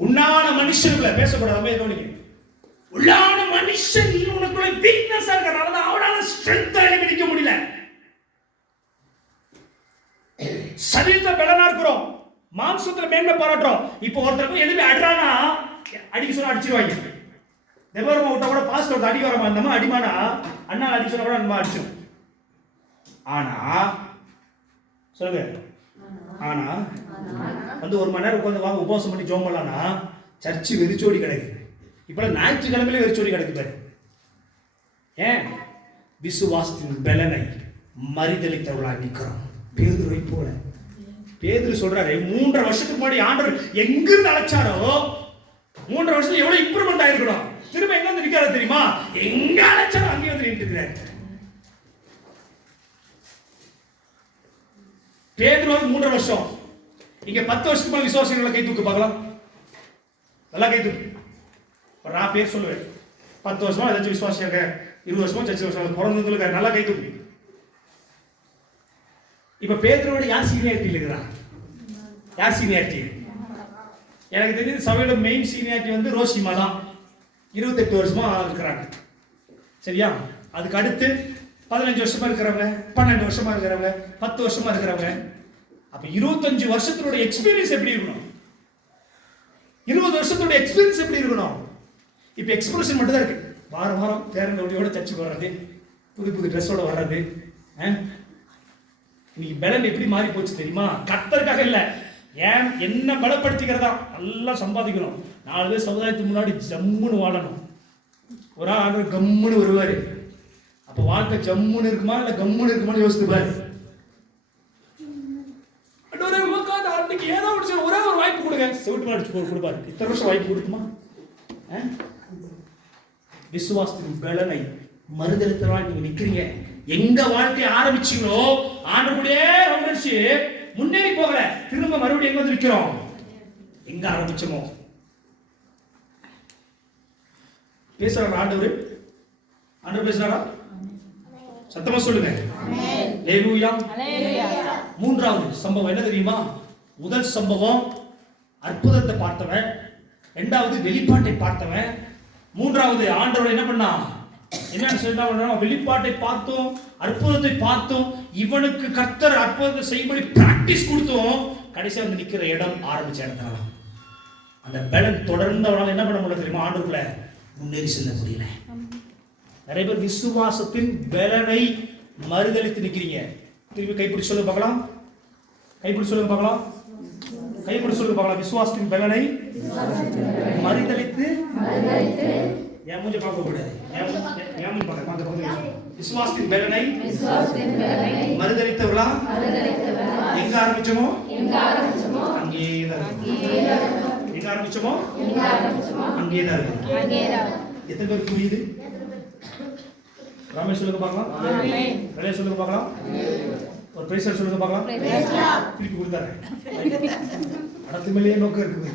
உன்னான மனுஷனுக்குள்ள பேசக்கூடாது. கவனிங்க, உள்ளான மனுஷன் உனக்குள்ள வீக்னஸா இருக்கறனால தான் அவனால ஸ்ட்ரெngth எனக்கு நிக்க முடியல. சரீரத்துல பலனா இருக்கிறோம், மாம்சத்துல மேன்மை பாராட்டுறோம். இப்போ ஒருத்தருக்கு எழுதி அடிறானா அடிக்க சொன்னா அடிச்சிருவாங்க. தெபோரா விட்டா கூட பாஸ்டர் அடிக்க வரமா, அந்த அடிமானா அண்ணா அடிக்க சொன்னா கூட நம்ம அடிச்சோம். ஆனா சொல்லுங்க, ஆனா வந்து 1 மணி நேரம் உட்காந்து வாங்க உபவாசம் பண்ணி ஜெபம் பண்ணலாம்னா சர்ச்சு வெறிச்சோடி கிடக்கு. இப்ப ஞாயிற்றுக்கிழமையிலே வெறிச்சோடி கிடக்கு பாரு. ஏன்? விசுவாசத்தின் பலனை மறுதலித்தவர்களாக நிற்கிறோம். பேதுருவை போல. பேதுரு சொல்றாரு, 3.5 வருஷத்துக்கு முன்னாடி ஆண்டவர் எங்கிருந்து அழைச்சாரோ 3.5 வருஷத்துல எவ்வளவு இம்ப்ரூவ்மெண்ட் ஆயிருக்கணும். திரும்ப எங்க வந்து நிற்கிறாரு தெரியுமா? எங்க அழைச்சாரோ அங்கே வந்து நின்று இருக்கிறார். பேதுரு 3.5 வருஷம், இங்க 10 வருஷத்துக்கு விசுவாசிகளை கை தூக்கு பார்க்கலாம். நல்லா கை தூக்கு. நான் பேர் சொல்லுவேன், 10 வருஷமா ஏதாச்சும் விசுவாசியா இருக்க, 20 வருஷமா சர்ச்சை வருஷம் பிறந்ததுல நல்லா கை தூக்கு. இப்ப பேதுருவோட யார் சீனியாரிட்டி இருக்கிறா? யார் சீனியாரிட்டி? எனக்கு தெரிஞ்சது சபையோட மெயின் சீனியாரிட்டி வந்து ரோசிமா தான். 28 வருஷமா இருக்கிறாங்க. சரியா? அதுக்கு அடுத்து 15 வருஷமா இருக்கிறவங்க, 12 வருஷமா இருக்கிறவங்க, 10 வருஷமா இருக்கிறவங்க. அப்ப 25 வருஷத்தோட எக்ஸ்பீரியன்ஸ் எப்படி இருக்கணும்? 20 வருஷத்தோட எக்ஸ்பீரியன்ஸ் எப்படி இருக்கணும்? இப்ப எக்ஸ்பிரஷன் மட்டும் தான் இருக்கு. வாரம் வாரம் பேரன் ஒளியோட சர்ச்சுக்கு வர்றது, புது புது ட்ரெஸ்ஸோட வர்றது. இன்னைக்கு பலன் எப்படி மாறி போச்சு தெரியுமா? கர்த்தருக்காக இல்ல, ஏன் என்ன பலப்படுத்திக்கிறதா, நல்லா சம்பாதிக்கணும், 4 பேர் சமுதாயத்துக்கு முன்னாடி ஜம்முன்னு வாழணும். ஒரு ஆள் கம்முன்னு வருவாரு. அப்ப வாழ்க்கை ஜம்முன்னு இருக்குமா இல்ல கம்முன்னு இருக்குமான்னு யோசித்து பாரு. ஏதோ ஒரே ஒரு வாய்ப்பு கொடுங்க, செவிட்டு அடிச்சு கொடுப்பாரு. இத்தனை வருஷம் வாய்ப்பு கொடுக்குமா? விசுவாசத்தின் பலனை மறுதலித்தவா நீங்க நிக்கிறீங்க. எங்க வாழ்க்கையை ஆரம்பிச்சீங்களோ ஆண்டவருடைய ரவுண்டர்ஸ் முன்னேறி போகல, திரும்ப மறுபடியும் எங்க வந்து நிக்கிறோம்? எங்க ஆரம்பிச்சோமோ. பேசுறாரு ஆண்டவர். ஆண்டவர் பேசுறாரா? சத்தமா சொல்லுங்க. ஹalleluya. மூன்றாவது சம்பவம் என்ன தெரியுமா? முதல் சம்பவம் அற்புதத்தை பார்த்தவன், இரண்டாவது வெளிப்பாட்டை பார்த்தவன், மூன்றாவது ஆண்டவர் என்ன பண்ணா? என்னன்னு சொன்னா, வெளிப்பாட்டை பார்த்தோம், அற்புதத்தை பார்த்தோம், இவனுக்கு கர்த்தர் அற்புதத்தை செய்யும்படி பிராக்டிஸ் கொடுத்தோம், கடைசியா வந்து நிக்கிற இடம் ஆரம்பிச்ச இடத்துல அந்த பலன் தொடர்ந்து அவனால என்ன பண்ண முடியல தெரியுமா? ஆண்டவருக்குள்ள முன்னேறி செல்ல முடியல. நிறைய பேர் விசுவாசத்தின் பலனை மறுதலித்து நிக்கிறீங்க. திருப்பி கைப்பிடி சொல்லுங்க பார்க்கலாம். கைப்பிடி சொல்லுங்க பார்க்கலாம். கைப்பிடி சொல்லுங்க பார்க்கலாம். விசுவாசத்தின் பலனை மறுதலித்து என் மூஞ்சி பார்க்க கூடாது. என் மூஞ்சி பார்க்க. விசுவாசத்தின் பலனை மறுதலித்தவர்களா எங்க ஆரம்பிச்சோமோ அங்கேயே தான். எங்க ஆரம்பிச்சோமோ அங்கேயே தான் இருக்கு. எத்தனை பேர் புரியுது? ரமேஷ் சொல்லுங்க பார்க்கலாம். ரமேஷ் சொல்லுங்க பார்க்கலாம். ஒரு பிரேசர் சொல்லுங்க பார்க்கலாம். திருப்பி கொடுத்தாரு. அடுத்த மேலேயே நோக்கம் இருக்குது.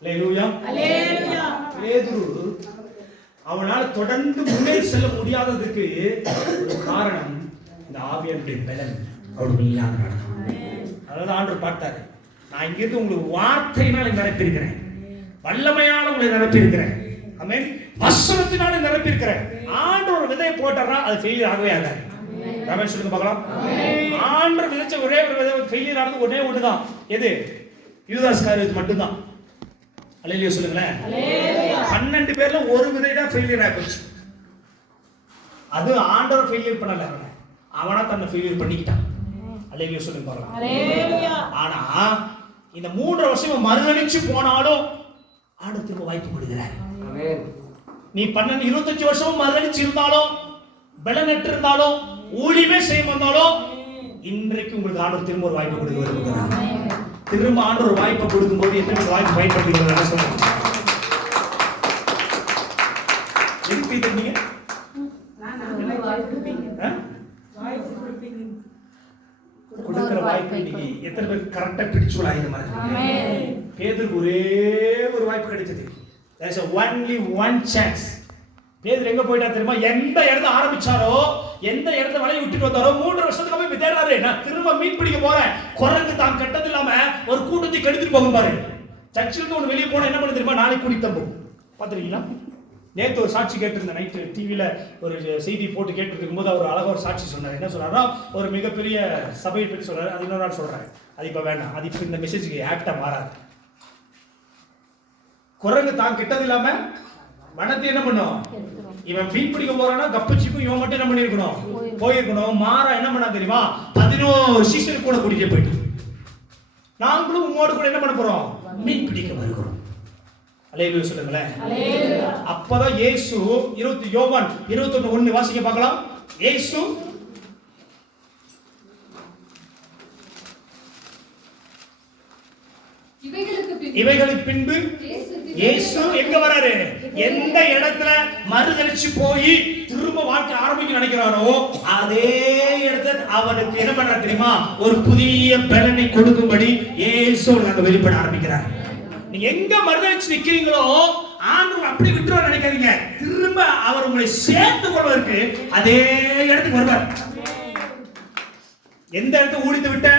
அல்லேலூயா. அல்லேலூயா. பேதுரு அவனால் தொடர்ந்து முன்னே செல்ல முடியாததுக்கு ஒரு காரணம் இந்த ஆவியானுடைய பலன் அவருக்கு இல்லாத. அதாவது ஆண்டவர் பார்த்தாரு, நான் இங்கிருந்து உங்களுக்கு வார்த்தையினால் நிரப்பியிருக்கிறேன், வல்லமையான உங்களை நிரப்பியிருக்கிறேன், ஆமென், வசனத்தினால நிரப்பியிருக்கிறேன். ஆண்டவர் விதையை போட்டார்னா அது ஃபெயிலியர் ஆகவே ஆகாது. ரமேஷ் சொல்லுங்க பார்க்கலாம். ஆண்டவர் விதைச்ச ஒரே ஒரு விதை ஃபெயிலியர் ஆனது ஒன்னே ஒண்ணுதான். எது? யூதாஸ் காரியத்து மட்டும்தான். அல்லேலூயா சொல்லுங்களேன். 12 பேர்ல ஒரு விதை தான் ஃபெயிலியர் ஆயிடுச்சு. அது ஆண்டவர் ஃபெயிலியர் பண்ணல, அவனா தன்னை ஃபெயிலியர் பண்ணிக்கிட்டான். அல்லேலூயா சொல்லுங்க பார்க்கலாம். ஆனா இந்த 3 வருஷம் மறுதலிச்சு போனாலும் ஆண்டவர் திரும்ப வாய்ப்பு கொடுக்கிறார். நீ 25 வருஷமும் மறுதலிச்சு இருந்தாலும், பலனற்று இருந்தாலும், ஊழியமே செய்ய வந்தாலும், இன்றைக்கு உங்களுக்கு ஆண்டவர் திரும்ப ஒரு வாய்ப்பு கொடுக்க விரும்புகிறார். திரும்ப ஆண்டவர் ஒரு வாய்ப்பை கொடுக்கும்போது எத்தனை வாய்ப்பு பயன்படுத்துகிறீங்க சொல்லுங்க. எதுக்கு தெரிஞ்சீங்க? கொடுக்கிற வாய்ப்பு இன்னைக்கு எத்தனை பேர் கரெக்டா பிடிச்சுடா? இந்த மாதிரி பேதுருக்கு ஒரே ஒரு வாய்ப்பு கிடைச்சது. There is only one chance. பேதுரு எங்க போயிட்டா தெரியுமா? எந்த இடத்துல ஆரம்பிச்சாரோ, எந்த இடத்துல வலையை விட்டுட்டு வந்தாரோ, 3 வருஷத்துக்கு போய் தேடுறாரு. நான் திரும்ப மீன் பிடிக்க போறேன். குரங்கு தான் கெட்டது இல்லாம ஒரு கூட்டத்தை கெடுத்துட்டு போகும் பாரு. சர்ச்சில் இருந்து ஒன்று வெளியே போனா என்ன பண்ண தெரியுமா? நாளைக்கு கூட்டிட்டு தம்பும். பாத்துருக்கீங்களா? நேற்று ஒரு சாட்சி கேட்டிருந்தேன். நைட்டு டிவியில ஒரு செய்தி போட்டு கேட்டு இருக்கும்போது அவர் அழகா ஒரு சாட்சி சொன்னார். என்ன சொல்றாருன்னா, ஒரு மிகப்பெரிய சபையை பற்றி சொல்றாரு. அது இன்னொரு நாள் சொல்றாரு. அது இப்ப வேண்டாம். அது இப்ப இந்த மெசேஜுக்கு ஆக்டா மாறாது. குரங்கு தான் கெட்டது இல்லாம வனத்தை என்ன பண்ணும்? இவன் மீன் பிடிக்க போறான்னா கப்பச்சிக்கும் இவன் மட்டும் என்ன பண்ணிருக்கணும்? போயிருக்கணும். மாறா என்ன பண்ணா தெரியுமா? 11 சீசன் கூட கூட்டிட்டு போயிட்டு நாங்களும் உங்களோட கூட என்ன பண்ண போறோம்? மீன் பிடிக்க வருகிறோம். அல்லேலூயா சொல்லுங்களேன். அப்பதான் இயேசு யோவான் 21:1 வாசிக்க பார்க்கலாம். இயேசு இவைகளுக்கு பின்பு இயேசு எங்க வராரு? எந்த இடத்துல மறுதலிச்சு போய் திரும்ப வாழ்க்கை ஆரம்பிக்க நினைக்கிறாரோ அதே இடத்துல அவனுக்கு என்ன பண்ற தெரியுமா? ஒரு புதிய பலனை கொடுக்கும்படி இயேசு அங்க வெளிப்பட ஆரம்பிக்கிறார். நீங்க எங்க மறுதலிச்சு நிக்கிறீங்களோ ஆண்டவர் அப்படி விட்டுருவார் நினைக்காதீங்க. திரும்ப அவர் உங்களை சேர்த்து கொள்வதற்கு அதே இடத்துக்கு வருவார். எந்த இடத்துல ஊழியத்தை விட்ட,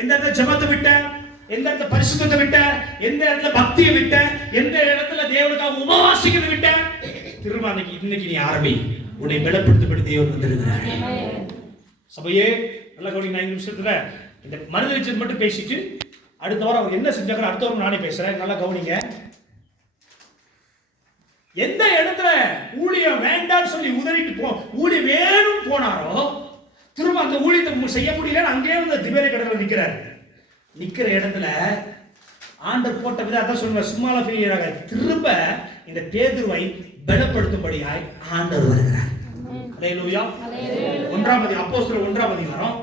எந்த இடத்துல ஜெபத்தை விட்ட, எந்த இடத்துல பரிசுத்தத்தை விட்ட, எந்த இடத்துல பக்தியை விட்ட, எந்த இடத்துல தேவனுக்காக உபவாசிக்கிறதை விட்ட, திரும்ப இன்னைக்கு நீ ஆரம்பி. உன்னை பலப்படுத்தப்படி தேவன் வந்திருக்கிறார். சபையே நல்லா கவனிங்க. 5 நிமிஷத்துல இந்த மறுதலிச்சது மட்டும் பேசிட்டு அடுத்த வாரம் அவர் என்ன செஞ்சாங்க அடுத்த வாரம் நானே பேசுறேன். நல்லா கவனிங்க. எந்த இடத்துல ஊழியம் வேண்டாம்னு சொல்லி உதறிட்டு ஊழியம் வேணும் போனாரோ திரும்ப அந்த ஊழியத்தை செய்ய முடியல. அங்கேயே வந்து திபேரிய கடவுள் நிக்கிறார். நிக்கிற இடத்துல ஆண்டவர் போட்ட விதம் அதான் சொல்லுவார். சும்மால ஃபெயிலியராக திரும்ப இந்த பேதுருவை பலப்படுத்தும்படியாய் ஆண்டவர் வருகிறார். அல்லேலூயா. 1 அப்போஸ்தலர் 1 அதிகாரம்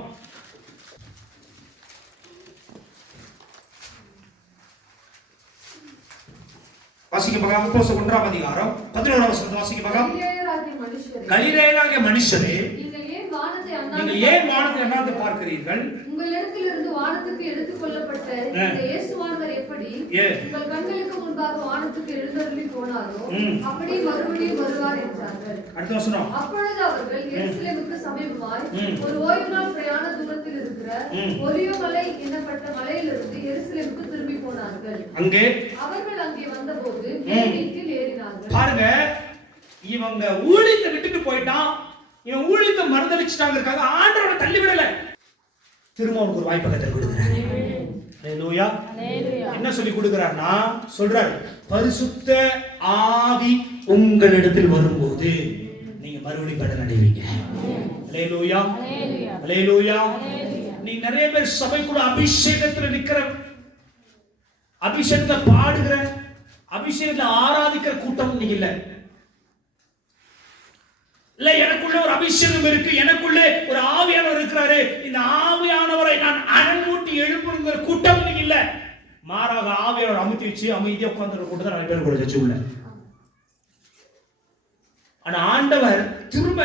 வாசிக்க பார்க்கலாம். அப்போஸ்தலர் 1 அதிகாரம் 11 வசனம் வாசிக்க பார்க்கலாம். கலிலேயராகிய மனுஷரே, நீங்கள் ஏன் வானத்தை அண்ணாந்து பார்க்கிறீர்கள்? உங்களிடத்திலிருந்து வானத்துக்கு எடுத்துக் கொள்ளப்பட்ட இந்த இயேசுவானவர் எப்படி உங்கள் கண்களுக்கு முன்பாக வானத்துக்கு எழுந்தருளி போனாரோ அப்படி மறுபடியும் வருவார் என்றார்கள். அடுத்த வசனம். அப்பொழுது அவர்கள் எருசலேமுக்கு சமீபமாய் ஒரு ஓய்வு நாள் பிரயாண தூரத்தில் இருக்கிற ஒலிவ மலை என்னப்பட்ட மலையிலிருந்து எருசலேமுக்கு திரும்பி போனார்கள். அவர்கள் அங்கே வந்தபோது மேடையில் ஏறினார்கள். பாருங்க, இவங்க ஊழியத்தை விட்டுட்டு போயிட்டான். இவன் ஊழியத்தை மறுதலிச்சிட்டாங்க. ஆண்டவரை தள்ளி விடல. திரும்ப அவனுக்கு ஒரு வாய்ப்பை கத்தர் கொடுக்கிறார். அல்லேலூயா. என்ன சொல்லி கொடுக்கிறார்னா சொல்றாரு, பரிசுத்த ஆவி உங்களிடத்தில் வரும்போது நீங்க மறுபடியும் பலன் அடைவீங்க. அல்லேலூயா, அல்லேலூயா. நீ நிறைய பேர் சபைக்குள்ள அபிஷேகத்துல நிக்கிற, அபிஷேகத்தை பாடுகிற, அபிஷேகத்தை ஆராதிக்கிற கூட்டம் நீங்க இல்ல. இல்ல எனக்குள்ள ஒரு அபிஷேகம் இருக்கு, எனக்குள்ள ஒரு ஆவியானவர் இருக்கிறாரு, இந்த ஆவியானவரை நான் அனமூட்டி எழுப்புங்கிற கூட்டம் நீங்க இல்ல. மாறாக ஆவியானவர் அமுத்தி வச்சு அமைதியா உட்கார்ந்து கூட்டம் தான் நிறைய பேர் கூட வச்சு உள்ள. ஆனா ஆண்டவர் திரும்ப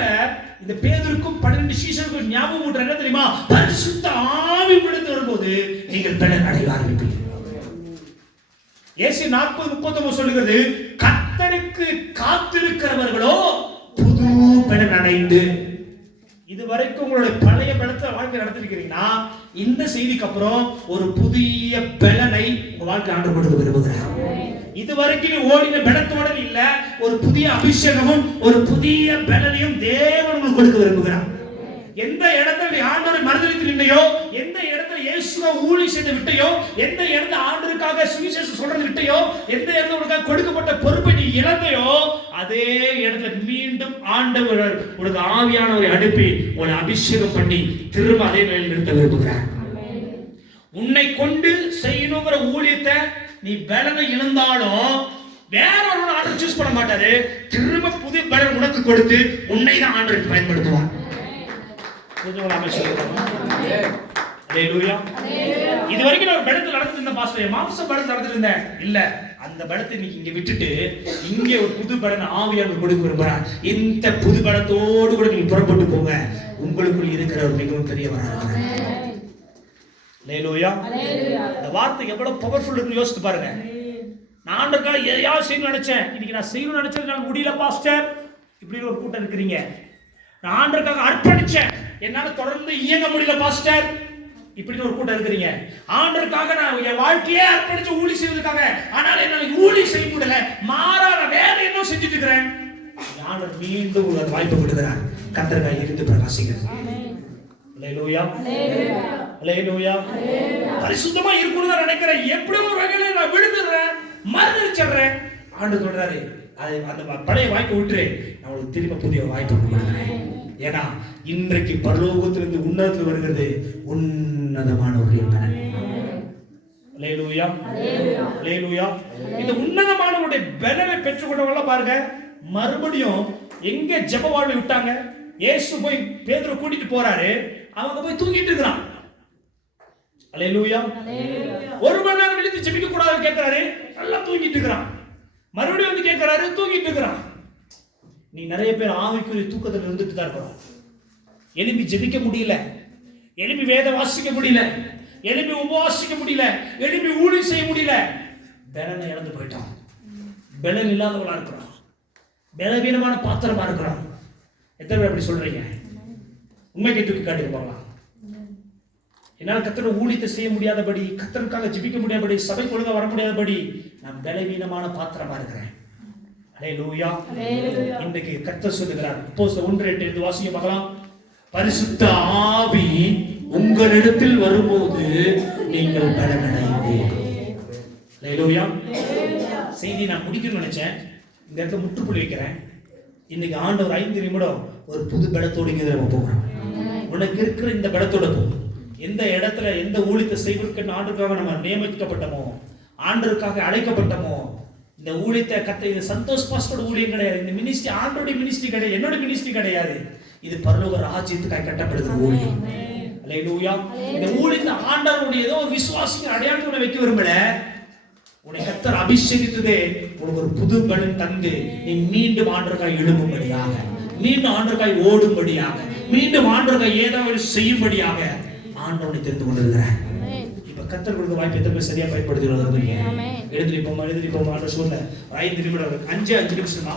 இந்த பேதுருக்கும் 12 சீஷருக்கும் ஞாபகம் ஊட்டுற என்ன தெரியுமா? பரிசுத்த ஆவி விழுந்து வரும்போது நீங்கள் பலன் அடைய ஆரம்பிப்பீங்க. இயேசு 40:39 சொல்லுகிறது, கர்த்தருக்கு காத்திருக்கிறவர்களோ புது பலன் அடைந்து. இதுவரைக்கும் உங்களுடைய பழைய பலத்தை வாழ்க்கை நடத்திருக்கிறீங்கன்னா இந்த செய்திக்கு அப்புறம் ஒரு புதிய பலனை உங்க வாழ்க்கை ஆண்டு கொடுக்க விரும்புகிறார். இதுவரைக்கும் நீ ஓடின பலத்தோட இல்ல, ஒரு புதிய அபிஷேகமும் ஒரு புதிய பலனையும் தேவன் உங்களுக்கு கொடுக்க விரும்புகிறார். எந்த இடத்துல நீ ஆண்டவரை மறுதலித்து நின்னையோ, எந்த இடத்துல இயேசுவை ஊழியம் செய்து விட்டையோ, எந்த இடத்துல ஆண்டவருக்காக சுவிசேஷம் சொல்றது விட்டையோ, எந்த இடத்துல உனக்கு கொடுக்கப்பட்ட பொறுப்பை நீ இழந்தையோ, அதே இடத்துல மீண்டும் ஆண்டவர் உனக்கு ஆவியானவரை அனுப்பி உன்னை அபிஷேகம் பண்ணி திரும்ப அதே நிலையில் நிறுத்த விரும்புகிறார். உன்னை கொண்டு செய்யணுங்கிற ஊழியத்தை நீ பலனை இழந்தாலும் வேற ஒரு ஆண்டவர் சூஸ் பண்ண மாட்டாரு. திரும்ப புதிய பலன் உனக்கு கொடுத்து உன்னை தான் ஆண்டவருக்கு பயன்படுத்துவார். இது வரைக்கும் நான் பலத்தில் நடந்துட்டு இருந்த பாஸ்டர், மாம்ச பலத்தில் நடந்துட்டு இருந்தேன் இல்ல, அந்த பலத்தை நீங்க இங்க விட்டுட்டு இங்கே ஒரு புது பலன் ஆவியானவர் கொடுக்க விரும்புகிறார். இந்த புது பலத்தோடு கூட நீங்க புறப்பட்டு போங்க. உங்களுக்குள் இருக்கிற ஒரு மிகவும் பெரியவராக. அல்லேலூயா. இந்த வார்த்தை எவ்வளவு பவர்ஃபுல் இருக்குன்னு யோசித்து பாருங்க. நான் ஆண்டவருக்காக எதையாவது செய்யணும்னு நினைச்சேன், இன்னைக்கு நான் செய்யணும்னு நினைச்சதுனால முடியல பாஸ்டர், இப்படி ஒரு கூட்டம் இருக்கிறீங்க. நான் ஆண்டவருக்காக அர்ப்பணிச்சேன், என்னால தொடர்ந்து இயங்க முடியல பாஸ்டர், இப்படி ஒரு கூட்டம் இருக்கிறீங்க. ஆண்டவருக்காக நான் என் வாழ்க்கையே அர்ப்பணிச்சு ஊழி செய்வதற்காக, ஆனால் என்னால ஊழி செய்ய முடியல, மாறாக வேற என்ன செஞ்சுட்டு இருக்கிறேன். ஆண்டவர் மீண்டும் உங்களுக்கு வாய்ப்பு கொடுக்கிறார். கர்த்தருக்காக இருந்து பிரகாசிக்கிறது. அல்லேலூயா, அல்லேலூயா. பரிசுத்தமா இருக்கணும்னு தான் நினைக்கிறேன். எப்படி ஒரு வகையில நான் விழுந்துடுறேன், மறந்துடுறேன். ஆண்டவர் சொல்றாரு, அது அந்த பழைய வாய்ப்பை விட்டுரு, நான் உங்களுக்கு திரும்ப புதிய வாய்ப்பு கொடுக்கிறேன். ஏன்னா இன்றைக்கு பரலோகத்திலிருந்து உன்னதத்தில் வருகிறது உன்னதமான ஒரு பலன். அல்லேலூயா, அல்லேலூயா. இந்த உன்னதமான ஒரு பலனை பெற்றுக்கொண்டவங்க பாருங்க, மறுபடியும் எங்க ஜெப வாழ்வை விட்டாங்க. இயேசு போய் பேதுரு கூட்டிட்டு போறாரு, அவங்க போய் தூங்கிட்டு இருக்கான். அல்லேலூயா. ஒரு மணி நேரம் விழித்து ஜெபிக்க கூடாது கேட்கிறாரு, நல்லா தூங்கிட்டு இருக்கிறான். மறுபடியும் வந்து கேட்கிறாரு, தூங்கிட்டு இருக்கிறான். நீ நிறைய பேர் ஆவிக்குரிய தூக்கத்தில் இருந்துட்டு தான் இருக்கிறோம். எழுப்பி ஜெபிக்க முடியல, எழுப்பி வேத வாசிக்க முடியல, எழுப்பி உபவாசிக்க முடியல, எழுப்பி ஊழியம் செய்ய முடியல. பலனை இழந்து போயிட்டான். பலன் இல்லாதவளா இருக்கிறோம், பலவீனமான பாத்திரமா இருக்கிறோம். எத்தனை பேர் அப்படி சொல்றீங்க? உண்மைக்கு தூக்கி காட்டிருப்பாங்களா? என்னால் கர்த்தருடைய ஊழியத்தை செய்ய முடியாதபடி, கர்த்தருக்காக ஜெபிக்க முடியாதபடி, சபை ஒழுங்கா வர முடியாதபடி நான் பலவீனமான பாத்திரமா இருக்கிறேன். அல்லேலூயா. இன்றைக்கு கர்த்தர் சொல்லுகிறார், அப்போஸ்தலர் 1:8 வாசிக்க பார்க்கலாம். பரிசுத்த ஆவி உங்களிடத்தில் வரும்போது நீங்கள் பலனடைவீர்கள். அல்லேலூயா. செய்தி நான் முடிக்கணும்னு நினைச்சேன், இந்த இடத்துல முற்றுப்புள்ளி வைக்கிறேன். இன்னைக்கு ஆண்டவர் 5 நிமிடம் ஒரு புது பலத்தோடு இங்கே நம்ம போகிறோம். உனக்கு இருக்கிற இந்த பலத்தோட போகும். எந்த இடத்துல எந்த ஊழியத்தை செய்வதற்கு ஆண்டவருக்காக நம்ம நியமிக்கப்பட்டோமோ, ஆண்டவருக்காக அழைக்கப்பட்டோமோ, இந்த ஊழியத்தை கத்த, இது சந்தோஷ் பாஸ்டரோட ஊழியம் கிடையாது, இந்த மினிஸ்ட்ரி ஆண்டவருடைய மினிஸ்ட்ரி கிடையாது, என்னோட மினிஸ்ட்ரி கிடையாது. இது பரலோக ராஜ்யத்துக்காக கட்டப்படுகிற ஊழியம். அல்லேலூயா. இந்த ஊழியத்தை ஆண்டவருடைய ஏதோ ஒரு விசுவாசிக்கிற அடையாளத்தை வைக்க விரும்பல. உன்னை கர்த்தர் அபிஷேகித்ததே உனக்கு ஒரு புது பலன் தந்து நீ மீண்டும் ஆண்டவருக்காக எழும்பும்படியாக, மீண்டும் ஆண்டவருக்காக ஓடும்படியாக, மீண்டும் ஆண்டவருக்காக ஏதாவது செய்யும்படியாக ஆண்டவனை தெரிந்து கொண்டிருக்கிறார். இப்ப கர்த்தர் கொடுத்த வாய்ப்பு எத்தனை பேர் சரியா பயன்படுத்துகிறோம்? எழுந்திருப்போம், எழுந்திருப்போம். ஆண்டவர் சொல்ல 5 நிமிடம், 5 நிமிஷம் தான்.